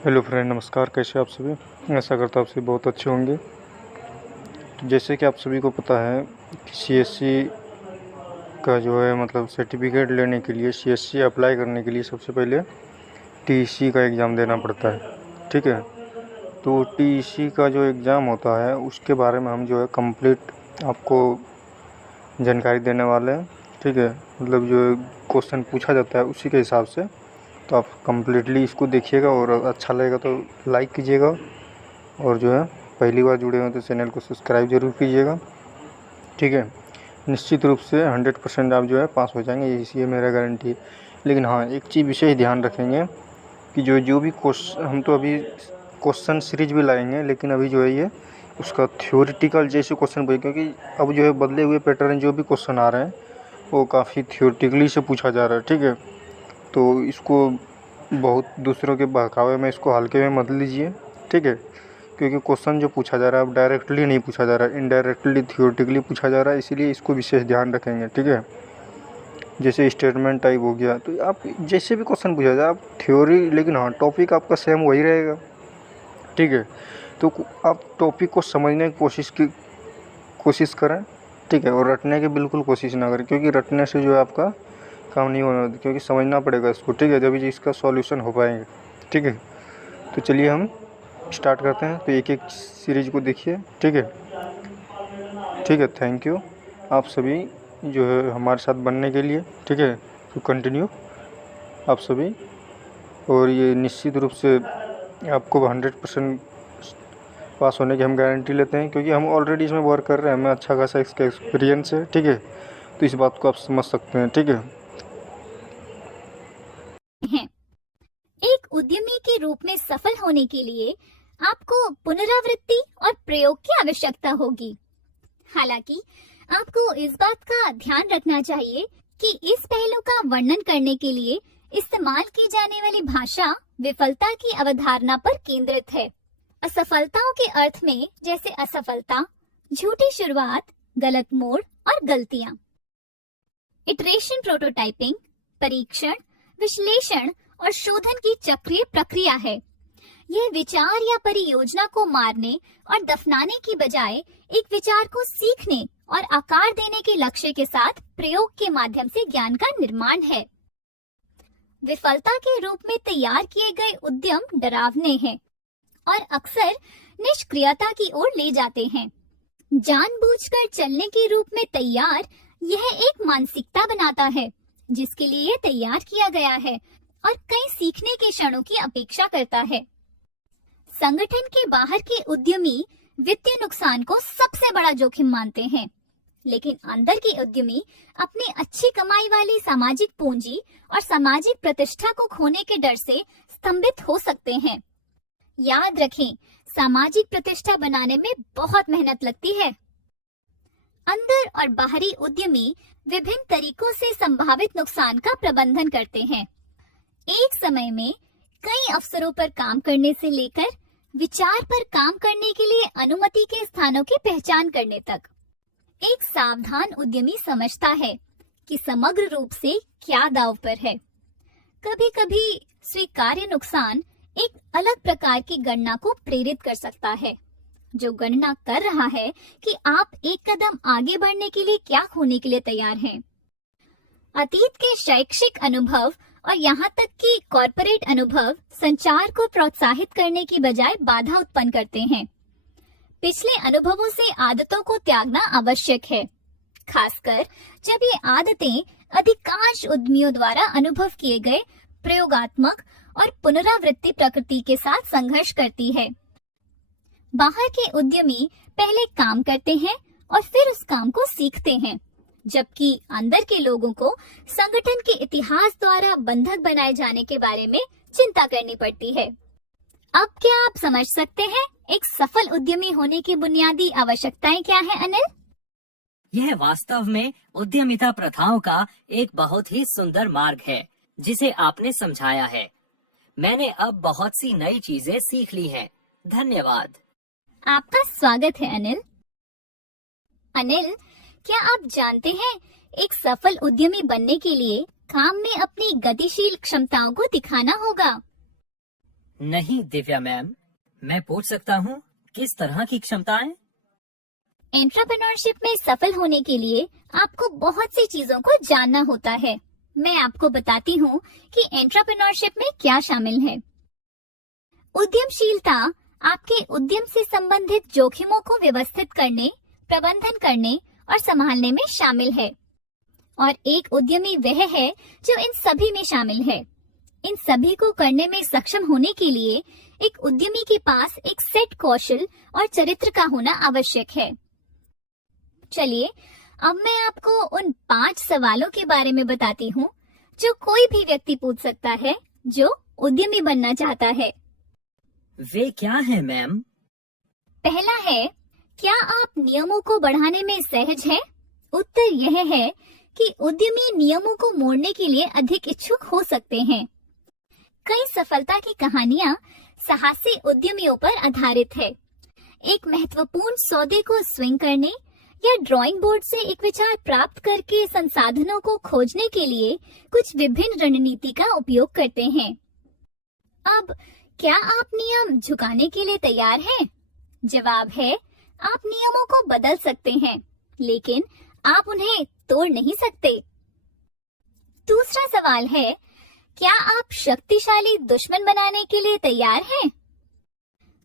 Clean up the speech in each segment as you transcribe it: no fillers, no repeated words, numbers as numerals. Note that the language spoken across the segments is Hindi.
हेलो फ्रेंड, नमस्कार। कैसे आप सभी? ऐसा करता आप सभी बहुत अच्छे होंगे। तो जैसे कि आप सभी को पता है कि सीएससी का जो है मतलब सर्टिफिकेट लेने के लिए, सीएससी अप्लाई करने के लिए सबसे पहले टीईसी का एग्ज़ाम देना पड़ता है। ठीक है, तो टीईसी का जो एग्ज़ाम होता है उसके बारे में हम जो है कंप्लीट आपको जानकारी देने वाले हैं। ठीक है, मतलब जो क्वेश्चन पूछा जाता है उसी के हिसाब से। तो आप कम्प्लीटली इसको देखिएगा और अच्छा लगेगा तो लाइक कीजिएगा, और जो है पहली बार जुड़े हो तो चैनल को सब्सक्राइब ज़रूर कीजिएगा। ठीक है, निश्चित रूप से 100% आप जो है पास हो जाएंगे, ये मेरा गारंटी है। लेकिन हाँ, एक चीज़ विशेष ध्यान रखेंगे कि जो भी क्वेश्चन हम तो अभी क्वेश्चन सीरीज भी लाएंगे, लेकिन अभी जो है ये उसका थ्योरेटिकल जैसे क्वेश्चन पूछे, क्योंकि अब जो है बदले हुए पैटर्न जो भी क्वेश्चन आ रहे हैं वो काफ़ी थ्योरेटिकली से पूछा जा रहा है। ठीक है, तो इसको बहुत दूसरों के बहकावे में इसको हल्के में मत लीजिए। ठीक है, क्योंकि क्वेश्चन जो पूछा जा रहा है अब डायरेक्टली नहीं पूछा जा रहा है, इनडायरेक्टली थ्योरेटिकली पूछा जा रहा है, इसीलिए इसको विशेष ध्यान रखेंगे। ठीक है, जैसे स्टेटमेंट टाइप हो गया, तो आप जैसे भी क्वेश्चन पूछा जाए आप थ्योरी, लेकिन हाँ टॉपिक आपका सेम वही रहेगा। ठीक है, तो आप टॉपिक को समझने की कोशिश करें। ठीक है, और रटने की बिल्कुल कोशिश ना करें, क्योंकि रटने से जो है आपका काम नहीं होना, क्योंकि समझना पड़ेगा इसको। ठीक है, जब इसका सॉल्यूशन हो पाएंगे। ठीक है, तो चलिए हम स्टार्ट करते हैं। तो एक एक सीरीज को देखिए। ठीक है, ठीक है, थैंक यू आप सभी जो है हमारे साथ बनने के लिए। ठीक है, तो कंटिन्यू आप सभी। और ये निश्चित रूप से आपको 100% पास होने की हम गारंटी लेते हैं, क्योंकि हम ऑलरेडी इसमें वर्क कर रहे हैं, हमें अच्छा खासा इसका एक्सपीरियंस है। ठीक है, तो इस बात को आप समझ सकते हैं। ठीक है, हैं। एक उद्यमी के रूप में सफल होने के लिए आपको पुनरावृत्ति और प्रयोग की आवश्यकता होगी। हालांकि आपको इस बात का ध्यान रखना चाहिए कि इस पहलू का वर्णन करने के लिए इस्तेमाल की जाने वाली भाषा विफलता की अवधारणा पर केंद्रित है। असफलताओं के अर्थ में जैसे असफलता, झूठी शुरुआत, गलत मोड़ और गलतियां। इटरेशन प्रोटोटाइपिंग परीक्षण, विश्लेषण और शोधन की चक्रीय प्रक्रिया है। यह विचार या परियोजना को मारने और दफनाने की बजाय एक विचार को सीखने और आकार देने के लक्ष्य के साथ प्रयोग के माध्यम से ज्ञान का निर्माण है। विफलता के रूप में तैयार किए गए उद्यम डरावने हैं और अक्सर निष्क्रियता की ओर ले जाते हैं। जानबूझकर चलने के रूप में तैयार यह एक मानसिकता बनाता है जिसके लिए यह तैयार किया गया है और कई सीखने के क्षणों की अपेक्षा करता है। संगठन के बाहर के उद्यमी वित्तीय नुकसान को सबसे बड़ा जोखिम मानते हैं, लेकिन अंदर के उद्यमी अपनी अच्छी कमाई वाली सामाजिक पूंजी और सामाजिक प्रतिष्ठा को खोने के डर से स्तंभित हो सकते हैं। याद रखें, सामाजिक प्रतिष्ठा बनाने में बहुत मेहनत लगती है। अंदर और बाहरी उद्यमी विभिन्न तरीकों से संभावित नुकसान का प्रबंधन करते हैं। एक समय में कई अवसरों पर काम करने से लेकर विचार पर काम करने के लिए अनुमति के स्थानों की पहचान करने तक, एक सावधान उद्यमी समझता है कि समग्र रूप से क्या दांव पर है। कभी-कभी स्वीकार्य नुकसान एक अलग प्रकार की गणना को प्रेरित कर सकता है, जो गणना कर रहा है कि आप एक कदम आगे बढ़ने के लिए क्या खोने के लिए तैयार हैं। अतीत के शैक्षिक अनुभव और यहाँ तक कि कॉर्पोरेट अनुभव संचार को प्रोत्साहित करने की बजाय बाधा उत्पन्न करते हैं। पिछले अनुभवों से आदतों को त्यागना आवश्यक है, खासकर जब ये आदतें अधिकांश उद्यमियों द्वारा अनुभव किए गए प्रयोगात्मक और पुनरावृत्ति प्रकृति के साथ संघर्ष करती है। बाहर के उद्यमी पहले काम करते हैं और फिर उस काम को सीखते हैं, जबकि अंदर के लोगों को संगठन के इतिहास द्वारा बंधक बनाए जाने के बारे में चिंता करनी पड़ती है। अब क्या आप समझ सकते हैं एक सफल उद्यमी होने की बुनियादी आवश्यकताएं क्या हैं, अनिल? यह वास्तव में उद्यमिता प्रथाओं का एक बहुत ही सुंदर मार्ग है जिसे आपने समझाया है। मैंने अब बहुत सी नई चीजें सीख ली हैं। धन्यवाद। आपका स्वागत है, अनिल। अनिल, क्या आप जानते हैं एक सफल उद्यमी बनने के लिए काम में अपनी गतिशील क्षमताओं को दिखाना होगा? नहीं दिव्या मैम, मैं पूछ सकता हूँ किस तरह की क्षमताएं? एंटरप्रेन्योरशिप में सफल होने के लिए आपको बहुत सी चीजों को जानना होता है। मैं आपको बताती हूँ कि एंटरप्रेन्योरशिप में क्या शामिल है। उद्यमशीलता आपके उद्यम से संबंधित जोखिमों को व्यवस्थित करने, प्रबंधन करने और संभालने में शामिल है। और एक उद्यमी वह है जो इन सभी में शामिल है। इन सभी को करने में सक्षम होने के लिए एक उद्यमी के पास एक सेट कौशल और चरित्र का होना आवश्यक है। चलिए अब मैं आपको उन 5 सवालों के बारे में बताती हूँ जो कोई भी व्यक्ति पूछ सकता है जो उद्यमी बनना चाहता है। वे क्या है मैम? पहला है, क्या आप नियमों को बढ़ाने में सहज हैं? उत्तर यह है कि उद्यमी नियमों को मोड़ने के लिए अधिक इच्छुक हो सकते हैं। कई सफलता की कहानियां साहसी उद्यमियों पर आधारित है। एक महत्वपूर्ण सौदे को स्विंग करने या ड्राइंग बोर्ड से एक विचार प्राप्त करके संसाधनों को खोजने के लिए कुछ विभिन्न रणनीति का उपयोग करते हैं। अब क्या आप नियम झुकाने के लिए तैयार हैं? जवाब है, आप नियमों को बदल सकते हैं, लेकिन आप उन्हें तोड़ नहीं सकते। दूसरा सवाल है, क्या आप शक्तिशाली दुश्मन बनाने के लिए तैयार हैं?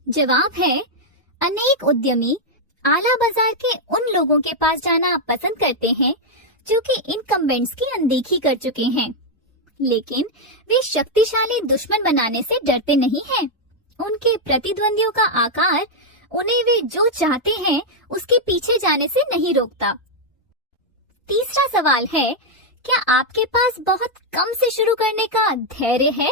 जवाब है, अनेक उद्यमी आला बाजार के उन लोगों के पास जाना पसंद करते हैं जो कि इनकम्बेंट्स की अनदेखी कर चुके हैं, लेकिन वे शक्तिशाली दुश्मन बनाने से डरते नहीं हैं। उनके प्रतिद्वंदियों का आकार उन्हें वे जो चाहते हैं उसके पीछे जाने से नहीं रोकता। तीसरा सवाल है, क्या आपके पास बहुत कम से शुरू करने का धैर्य है?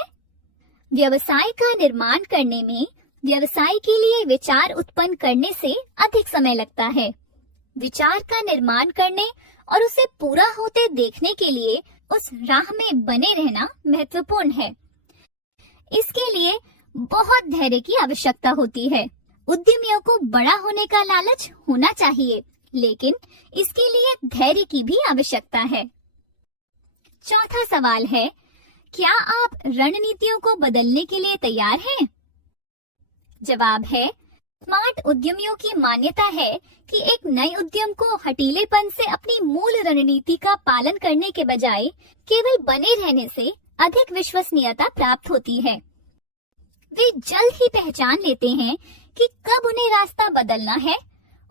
व्यवसाय का निर्माण करने में व्यवसाय के लिए विचार उत्पन्न करने से अधिक समय लगता है। विचार का निर्माण करने और उसे पूरा होते देखने के लिए उस राह में बने रहना महत्वपूर्ण है। इसके लिए बहुत धैर्य की आवश्यकता होती है। उद्यमियों को बड़ा होने का लालच होना चाहिए, लेकिन इसके लिए धैर्य की भी आवश्यकता है। चौथा सवाल है, क्या आप रणनीतियों को बदलने के लिए तैयार हैं? जवाब है, स्मार्ट उद्यमियों की मान्यता है कि एक नए उद्यम को हठीलेपन से अपनी मूल रणनीति का पालन करने के बजाय केवल बने रहने से अधिक विश्वसनीयता प्राप्त होती है। वे जल्द ही पहचान लेते हैं कि कब उन्हें रास्ता बदलना है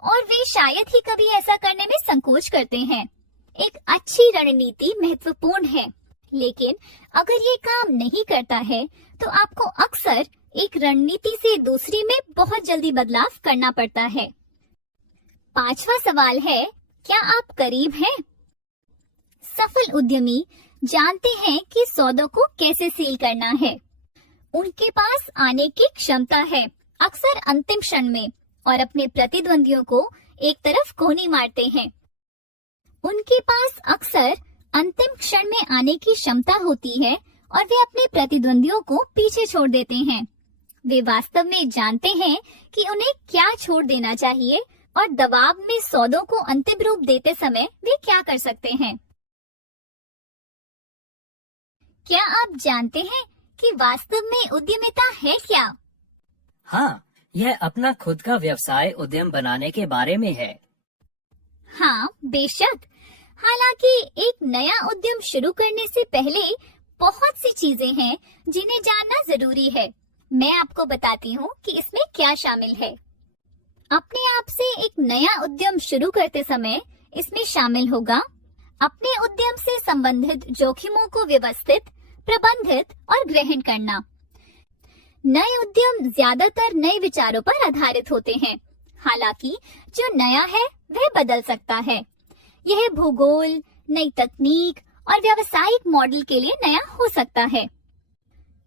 और वे शायद ही कभी ऐसा करने में संकोच करते हैं। एक अच्छी रणनीति महत्वपूर्ण है, लेकिन अगर ये काम नहीं करता है तो आपको अक्सर एक रणनीति से दूसरी में बहुत जल्दी बदलाव करना पड़ता है। पांचवा सवाल है, क्या आप करीब हैं? सफल उद्यमी जानते हैं कि सौदों को कैसे सील करना है। उनके पास आने की क्षमता है, अक्सर अंतिम क्षण में, और अपने प्रतिद्वंदियों को एक तरफ कोनी मारते हैं। उनके पास अक्सर अंतिम क्षण में आने की क्षमता होती है और वे अपने प्रतिद्वंदियों को पीछे छोड़ देते हैं। वे वास्तव में जानते हैं कि उन्हें क्या छोड़ देना चाहिए और दबाव में सौदों को अंतिम रूप देते समय वे क्या कर सकते हैं। क्या आप जानते हैं कि वास्तव में उद्यमिता है क्या? हाँ, यह अपना खुद का व्यवसाय उद्यम बनाने के बारे में है। हाँ, बेशक। हालांकि एक नया उद्यम शुरू करने से पहले बहुत सी चीजें हैं जिन्हें जानना जरूरी है। मैं आपको बताती हूँ कि इसमें क्या शामिल है। अपने आप से एक नया उद्यम शुरू करते समय इसमें शामिल होगा अपने उद्यम से संबंधित जोखिमों को व्यवस्थित, प्रबंधित और ग्रहण करना। नए उद्यम ज्यादातर नए विचारों पर आधारित होते हैं। हालांकि जो नया है वह बदल सकता है। यह भूगोल, नई तकनीक और व्यावसायिक मॉडल के लिए नया हो सकता है,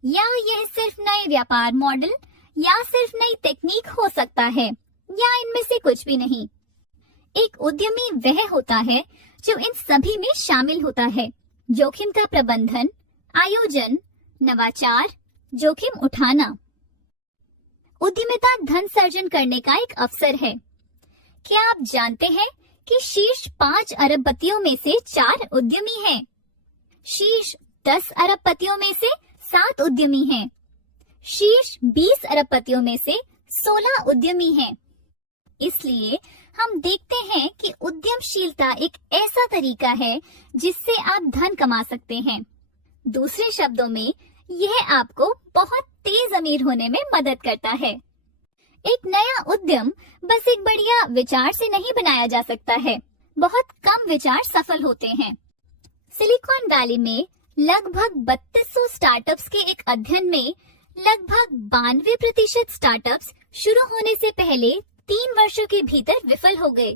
या यह सिर्फ नए व्यापार मॉडल या सिर्फ नई तकनीक हो सकता है, या इनमें से कुछ भी नहीं। एक उद्यमी वह होता है जो इन सभी में शामिल होता है। जोखिम का प्रबंधन, आयोजन, नवाचार, जोखिम उठाना। उद्यमिता धन सर्जन करने का एक अवसर है। क्या आप जानते हैं कि शीर्ष 5 अरबपतियों में से 4 उद्यमी हैं? शीर्ष 10 अरबपतियों में से 7 उद्यमी हैं। शीर्ष 20 अरबपतियों में से 16 उद्यमी हैं। इसलिए हम देखते हैं कि उद्यमशीलता एक ऐसा तरीका है जिससे आप धन कमा सकते हैं। दूसरे शब्दों में, यह आपको बहुत तेज अमीर होने में मदद करता है। एक नया उद्यम बस एक बढ़िया विचार से नहीं बनाया जा सकता है। बहुत कम विचार सफल होते हैं। सिलिकॉन वैली में लगभग 3200 स्टार्टअप्स के एक अध्ययन में लगभग 92% स्टार्टअप्स शुरू होने से पहले 3 वर्षों के भीतर विफल हो गए।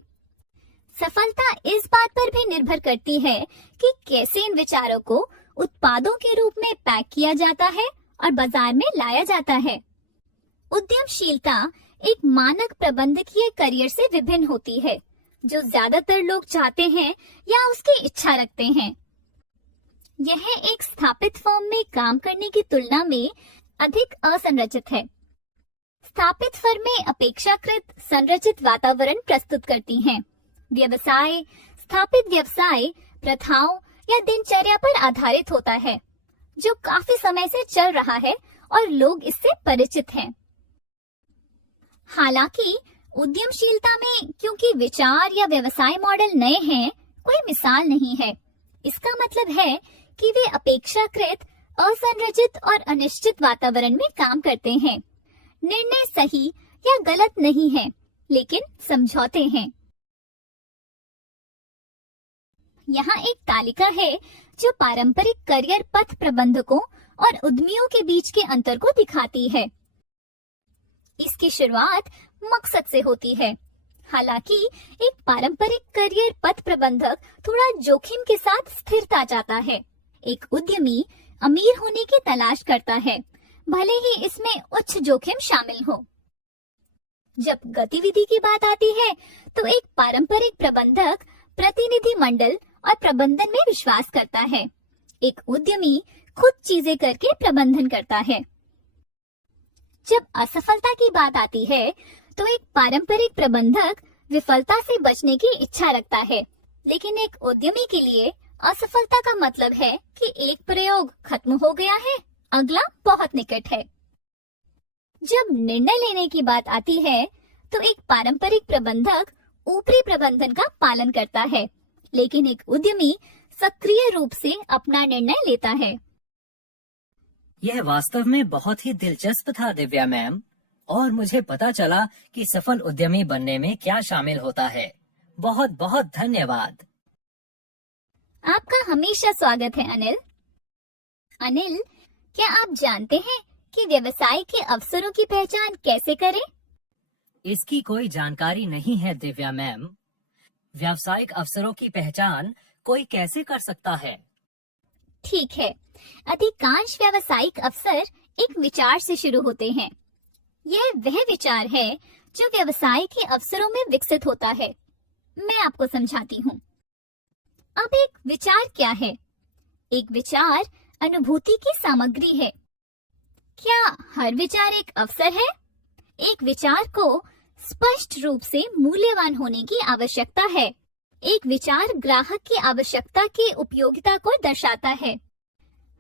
सफलता इस बात पर भी निर्भर करती है कि कैसे इन विचारों को उत्पादों के रूप में पैक किया जाता है और बाजार में लाया जाता है। उद्यमशीलता एक मानक प्रबंधकीय करियर से विभिन्न होती है, जो ज्यादातर लोग चाहते हैं या उसकी इच्छा रखते हैं। यह एक स्थापित फर्म में काम करने की तुलना में अधिक असंरचित है। स्थापित फर्में अपेक्षाकृत संरचित वातावरण प्रस्तुत करती हैं। व्यवसाय स्थापित व्यवसाय प्रथाओं या दिनचर्या पर आधारित होता है, जो काफी समय से चल रहा है और लोग इससे परिचित हैं। हालांकि उद्यमशीलता में क्योंकि विचार या व्यवसाय मॉडल नए हैं, कोई मिसाल नहीं है। इसका मतलब है कि वे अपेक्षाकृत असंरचित और अनिश्चित वातावरण में काम करते हैं। निर्णय सही या गलत नहीं है, लेकिन समझौते हैं। यहाँ एक तालिका है जो पारंपरिक करियर पथ प्रबंधकों और उद्यमियों के बीच के अंतर को दिखाती है। इसकी शुरुआत मकसद से होती है। हालांकि एक पारंपरिक करियर पथ प्रबंधक थोड़ा जोखिम के साथ स्थिरता चाहता है। एक उद्यमी अमीर होने की तलाश करता है, भले ही इसमें उच्च जोखिम शामिल हो। जब गतिविधि की बात आती है तो एक पारंपरिक प्रबंधक प्रतिनिधि मंडल और प्रबंधन में विश्वास करता है। एक उद्यमी खुद चीजें करके प्रबंधन करता है। जब असफलता की बात आती है तो एक पारंपरिक प्रबंधक विफलता से बचने की इच्छा रखता है, लेकिन एक उद्यमी के लिए असफलता का मतलब है कि एक प्रयोग खत्म हो गया है, अगला बहुत निकट है। जब निर्णय लेने की बात आती है तो एक पारंपरिक प्रबंधक ऊपरी प्रबंधन का पालन करता है, लेकिन एक उद्यमी सक्रिय रूप से अपना निर्णय लेता है। यह वास्तव में बहुत ही दिलचस्प था दिव्या मैम, और मुझे पता चला कि सफल उद्यमी बनने में क्या शामिल होता है। बहुत बहुत धन्यवाद। आपका हमेशा स्वागत है अनिल। अनिल, क्या आप जानते हैं कि व्यवसाय के अवसरों की पहचान कैसे करें? इसकी कोई जानकारी नहीं है दिव्या मैम। व्यावसायिक अवसरों की पहचान कोई कैसे कर सकता है? ठीक है, अधिकांश व्यावसायिक अवसर एक विचार से शुरू होते हैं। यह वह विचार है जो व्यवसाय के अवसरों में विकसित होता है। मैं आपको समझाती हूँ। अब एक विचार क्या है? एक विचार अनुभूति की सामग्री है। क्या हर विचार एक अवसर है? एक विचार को स्पष्ट रूप से मूल्यवान होने की आवश्यकता है। एक विचार ग्राहक की आवश्यकता की उपयोगिता को दर्शाता है।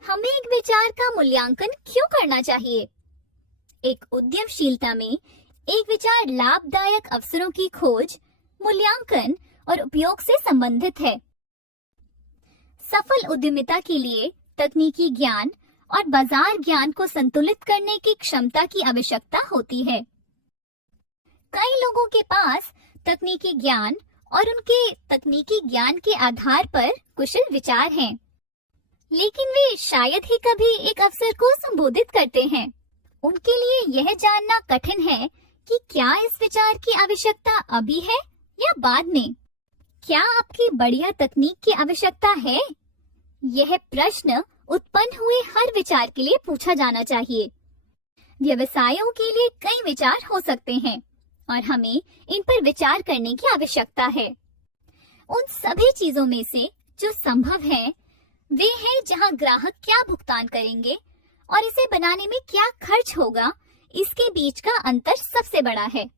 हमें एक विचार का मूल्यांकन क्यों करना चाहिए? एक उद्यमशीलता में एक विचार लाभदायक अवसरों की खोज, मूल्यांकन और उपयोग से संबंधित है। सफल उद्यमिता के लिए तकनीकी ज्ञान और बाजार ज्ञान को संतुलित करने की क्षमता की आवश्यकता होती है। कई लोगों के पास तकनीकी ज्ञान और उनके तकनीकी ज्ञान के आधार पर कुशल विचार हैं, लेकिन वे शायद ही कभी एक अवसर को संबोधित करते हैं। उनके लिए यह जानना कठिन है कि क्या इस विचार की आवश्यकता अभी है या बाद में। क्या आपकी बढ़िया तकनीक की आवश्यकता है? यह प्रश्न उत्पन्न हुए हर विचार के लिए पूछा जाना चाहिए। व्यवसायों के लिए कई विचार हो सकते हैं और हमें इन पर विचार करने की आवश्यकता है। उन सभी चीजों में से जो संभव है वे हैं जहां ग्राहक क्या भुगतान करेंगे और इसे बनाने में क्या खर्च होगा, इसके बीच का अंतर सबसे बड़ा है।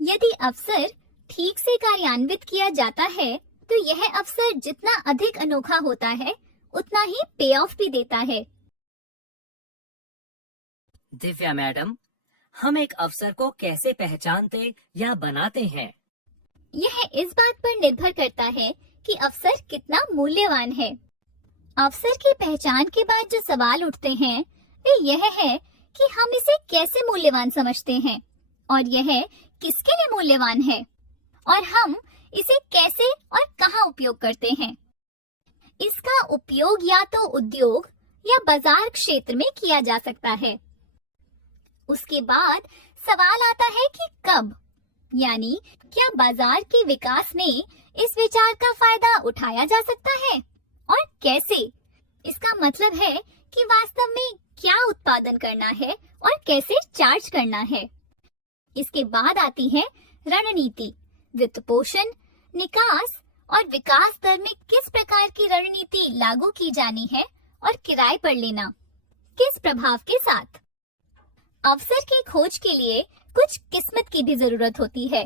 यदि अवसर ठीक से कार्यान्वित किया जाता है तो यह अवसर जितना अधिक अनोखा होता है उतना ही पे ऑफ भी देता है। दिव्या मैडम, हम एक अवसर को कैसे पहचानते या बनाते हैं? यह इस बात पर निर्भर करता है कि अवसर कितना मूल्यवान है। अवसर की पहचान के बाद जो सवाल उठते हैं वे यह है कि हम इसे कैसे मूल्यवान समझते हैं और यह किसके लिए मूल्यवान है और हम इसे कैसे और कहाँ उपयोग करते हैं। इसका उपयोग या तो उद्योग या बाजार क्षेत्र में किया जा सकता है। उसके बाद सवाल आता है कि कब, यानी क्या बाजार के विकास में इस विचार का फायदा उठाया जा सकता है और कैसे। इसका मतलब है कि वास्तव में क्या उत्पादन करना है और कैसे चार्ज करना है। इसके बाद आती है रणनीति, वित्त पोषण, निकास और विकास दर में किस प्रकार की रणनीति लागू की जानी है और किराए पर लेना, किस प्रभाव के साथ। अवसर की खोज के लिए कुछ किस्मत की भी जरूरत होती है।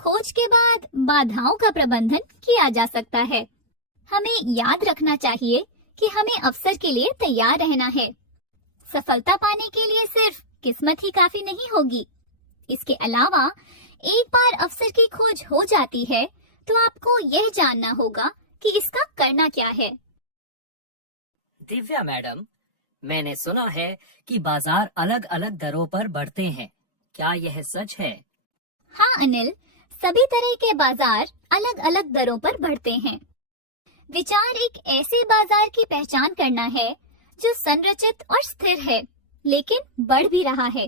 खोज के बाद बाधाओं का प्रबंधन किया जा सकता है। हमें याद रखना चाहिए कि हमें अवसर के लिए तैयार रहना है। सफलता पाने के लिए सिर्फ किस्मत ही काफी नहीं होगी। इसके अलावा एक बार अवसर की खोज हो जाती है तो आपको यह जानना होगा कि इसका करना क्या है। दिव्या मैडम, मैंने सुना है कि बाजार अलग अलग दरों पर बढ़ते हैं। क्या यह सच है? हाँ अनिल, सभी तरह के बाजार अलग अलग दरों पर बढ़ते हैं। विचार एक ऐसे बाजार की पहचान करना है जो संरचित और स्थिर है लेकिन बढ़ भी रहा है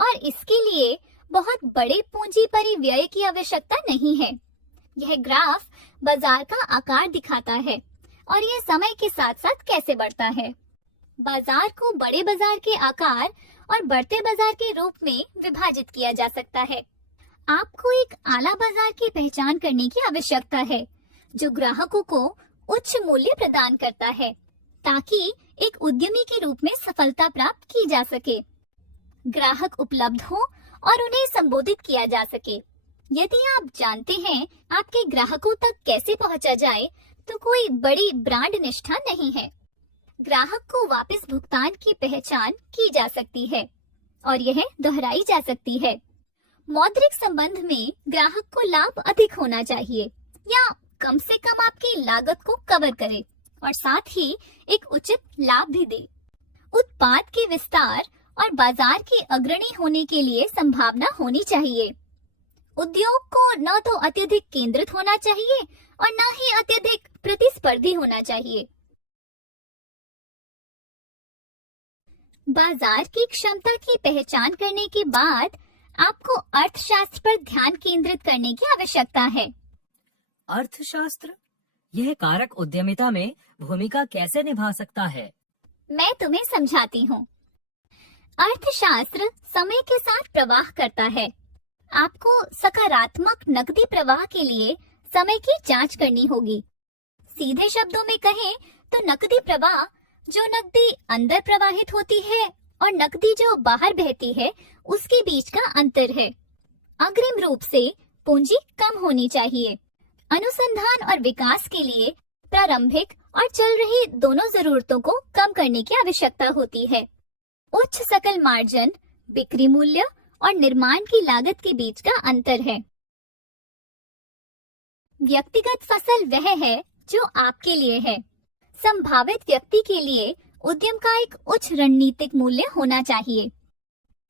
और इसके लिए बहुत बड़े पूंजी परिव्यय की आवश्यकता नहीं है। यह ग्राफ बाजार का आकार दिखाता है और यह समय के साथ साथ कैसे बढ़ता है। बाजार को बड़े बाजार के आकार और बढ़ते बाजार के रूप में विभाजित किया जा सकता है। आपको एक आला बाजार की पहचान करने की आवश्यकता है जो ग्राहकों को उच्च मूल्य प्रदान करता है ताकि एक उद्यमी के रूप में सफलता प्राप्त की जा सके, ग्राहक उपलब्ध हो और उन्हें संबोधित किया जा सके। यदि आप जानते हैं आपके ग्राहकों तक कैसे पहुंचा जाए तो कोई बड़ी ब्रांड निष्ठा नहीं है। ग्राहक को वापस भुगतान की पहचान की जा सकती है और यह दोहराई जा सकती है। मौद्रिक संबंध में ग्राहक को लाभ अधिक होना चाहिए या कम से कम आपकी लागत को कवर करे और साथ ही एक उचित लाभ भी दे। उत्पाद के विस्तार और बाजार के अग्रणी होने के लिए संभावना होनी चाहिए। उद्योग को न तो अत्यधिक केंद्रित होना चाहिए और न ही अत्यधिक प्रतिस्पर्धी होना चाहिए। बाजार की क्षमता की पहचान करने के बाद आपको अर्थशास्त्र पर ध्यान केंद्रित करने की आवश्यकता है। अर्थशास्त्र? यह कारक उद्यमिता में भूमिका कैसे निभा सकता है? मैं तुम्हें समझाती हूँ। अर्थशास्त्र समय के साथ प्रवाह करता है। आपको सकारात्मक नकदी प्रवाह के लिए समय की जांच करनी होगी। सीधे शब्दों में कहें तो नकदी प्रवाह जो नकदी अंदर प्रवाहित होती है और नकदी जो बाहर बहती है उसके बीच का अंतर है। अग्रिम रूप से पूंजी कम होनी चाहिए। अनुसंधान और विकास के लिए प्रारंभिक और चल रही दोनों जरूरतों को कम करने की आवश्यकता होती है। उच्च सकल मार्जिन बिक्री मूल्य और निर्माण की लागत के बीच का अंतर है। व्यक्तिगत फसल वह है जो आपके लिए है। संभावित व्यक्ति के लिए उद्यम का एक उच्च रणनीतिक मूल्य होना चाहिए।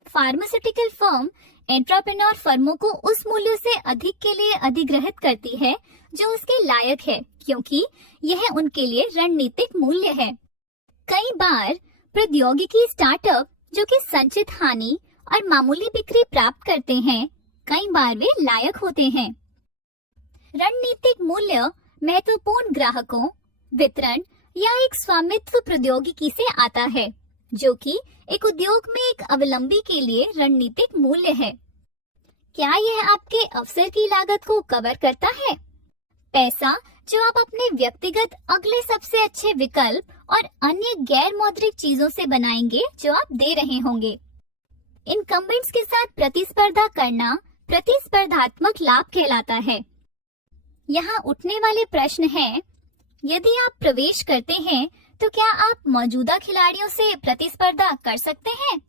फार्मास्यूटिकल फर्म एंटरप्रेन्योर फर्मों को उस मूल्य से अधिक के लिए अधिग्रहित करती है जो उसके लायक है, क्योंकि यह उनके लिए रणनीतिक मूल्य है। कई बार प्रौद्योगिकी स्टार्टअप जो कि संचित हानि और मामूली बिक्री प्राप्त करते हैं, कई बार वे लायक होते हैं। रणनीतिक मूल्य महत्वपूर्ण ग्राहकों, वितरण या एक स्वामित्व प्रौद्योगिकी से आता है जो कि एक उद्योग में एक अवलंबी के लिए रणनीतिक मूल्य है। क्या यह आपके अवसर की लागत को कवर करता है? पैसा जो आप अपने व्यक्तिगत अगले सबसे अच्छे विकल्प और अन्य गैर मौद्रिक चीजों से बनाएंगे जो आप दे रहे होंगे। इनकम्बेंट्स के साथ प्रतिस्पर्धा करना प्रतिस्पर्धात्मक लाभ कहलाता है। यहाँ उठने वाले प्रश्न हैं, यदि आप प्रवेश करते हैं तो क्या आप मौजूदा खिलाड़ियों से प्रतिस्पर्धा कर सकते हैं?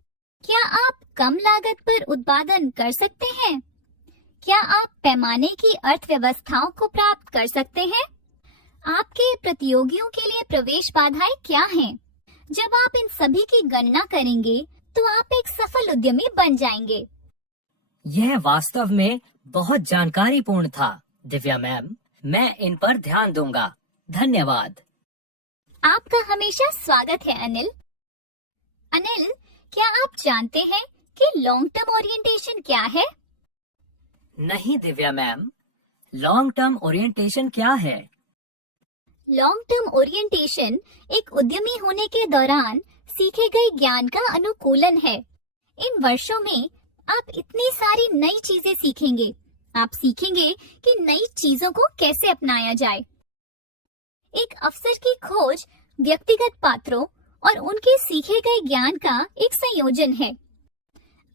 क्या आप कम लागत पर उत्पादन कर सकते हैं? क्या आप पैमाने की अर्थव्यवस्थाओं को प्राप्त कर सकते हैं? आपके प्रतियोगियों के लिए प्रवेश बाधाएं क्या हैं? जब आप इन सभी की गणना करेंगे तो आप एक सफल उद्यमी बन जाएंगे। यह वास्तव में बहुत जानकारीपूर्ण था दिव्या मैम। मैं इन पर ध्यान दूंगा। धन्यवाद। आपका हमेशा स्वागत है अनिल। अनिल, क्या आप जानते हैं कि लॉन्ग टर्म ओरिएंटेशन क्या है? नहीं Divya ma'am, long term orientation क्या है? लॉन्ग टर्म ओरिएंटेशन एक उद्यमी होने के दौरान सीखे गए ज्ञान का अनुकूलन है। इन वर्षों में आप इतनी सारी नई चीजें सीखेंगे। आप सीखेंगे कि नई चीजों को कैसे अपनाया जाए। एक अवसर की खोज व्यक्तिगत पात्रों और उनके सीखे गए ज्ञान का एक संयोजन है।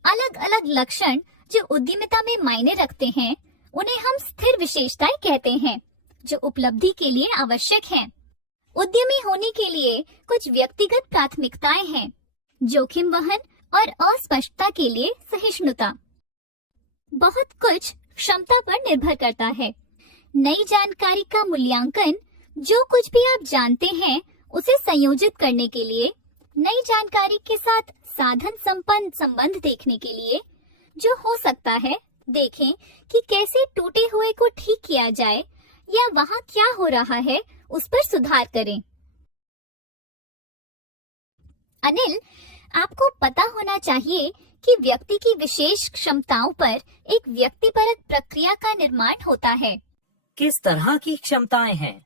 अलग अलग लक्षण जो उद्यमिता में मायने रखते हैं, उन्हें हम स्थिर विशेषताएं कहते हैं, जो उपलब्धि के लिए आवश्यक हैं। उद्यमी होने के लिए कुछ व्यक्तिगत प्राथमिकताएं हैं। जोखिम वहन और अस्पष्टता के लिए सहिष्णुता। बहुत कुछ क्षमता पर निर्भर करता है। नई जानकारी का मूल्यांकन, जो कुछ भी आप जानते हैं उसे संयोजित करने के लिए, नई जानकारी के साथ साधन संपन्न संबंध देखने के लिए, जो हो सकता है देखें कि कैसे टूटे हुए को ठीक किया जाए या वहाँ क्या हो रहा है उस पर सुधार करें। अनिल, आपको पता होना चाहिए कि व्यक्ति की विशेष क्षमताओं पर एक व्यक्तिपरक प्रक्रिया का निर्माण होता है। किस तरह की क्षमताएं हैं?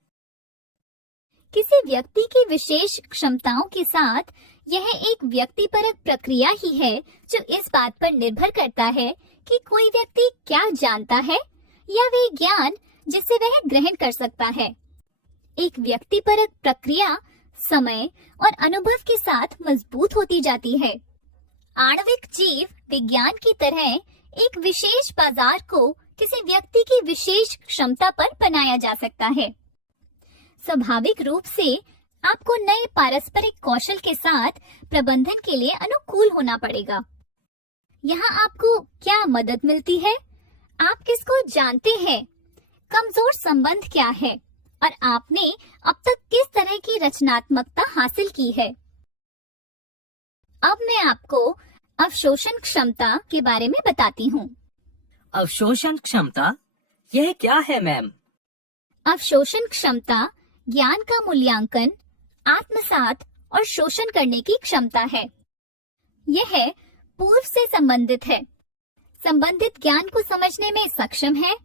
किसी व्यक्ति की विशेष क्षमताओं के साथ यह एक व्यक्तिपरक प्रक्रिया ही है जो इस बात पर निर्भर करता है कि कोई व्यक्ति क्या जानता है या वे ज्ञान जिसे वह ग्रहण कर सकता है। एक व्यक्तिपरक प्रक्रिया समय और अनुभव के साथ मजबूत होती जाती है। आणविक जीव विज्ञान की तरह एक विशेष बाजार को किसी व्यक्ति की विशेष क्षमता पर बनाया जा सकता है। स्वाभाविक रूप से आपको नए पारस्परिक कौशल के साथ प्रबंधन के लिए अनुकूल होना पड़ेगा। यहाँ आपको क्या मदद मिलती है? आप किसको जानते हैं? कमजोर संबंध क्या है? और आपने अब तक किस तरह की रचनात्मकता हासिल की है? अब मैं आपको अवशोषण क्षमता के बारे में बताती हूँ। अवशोषण क्षमता, यह क्या है मैम? अवशोषण क्षमता ज्ञान का मूल्यांकन, आत्मसात और शोषण करने की क्षमता है। यह पूर्व से संबंधित है। संबंधित ज्ञान को समझने में सक्षम है,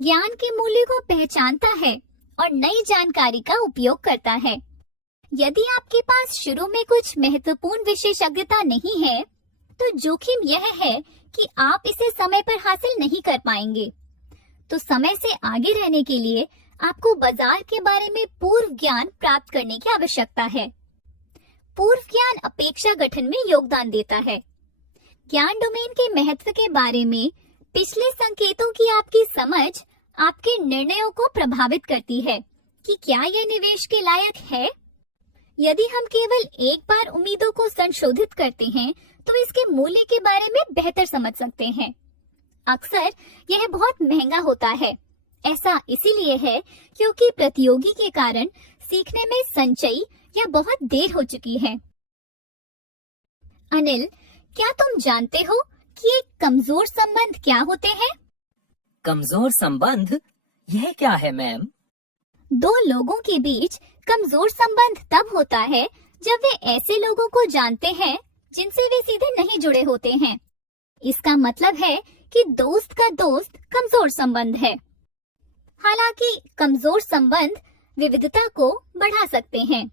ज्ञान के मूल्य को पहचानता है और नई जानकारी का उपयोग करता है। यदि आपके पास शुरू में कुछ महत्वपूर्ण विशेषज्ञता नहीं है, तो जोखिम यह है कि आप इसे समय पर हासिल नहीं कर पाएंगे। तो समय से आगे रहने के लिए आपको बाजार के बारे में पूर्व ज्ञान प्राप्त करने की आवश्यकता है। पूर्व ज्ञान अपेक्षा गठन में योगदान देता है। ज्ञान डोमेन के महत्व के बारे में पिछले संकेतों की आपकी समझ आपके निर्णयों को प्रभावित करती है कि क्या यह निवेश के लायक है। यदि हम केवल एक बार उम्मीदों को संशोधित करते हैं, तो इसके मूल्य के बारे में बेहतर समझ सकते हैं। अक्सर यह बहुत महंगा होता है। ऐसा इसीलिए है क्योंकि प्रतियोगी के कारण सीखने में संचयी या बहुत देर हो चुकी है। अनिल, क्या तुम जानते हो कि एक कमजोर संबंध क्या होते हैं? कमजोर संबंध, यह क्या है मैम? दो लोगों के बीच कमजोर संबंध तब होता है जब वे ऐसे लोगों को जानते हैं जिनसे वे सीधे नहीं जुड़े होते हैं। इसका मतलब है कि दोस्त का दोस्त कमजोर संबंध है। हालांकि कमजोर संबंध विविधता को बढ़ा सकते हैं।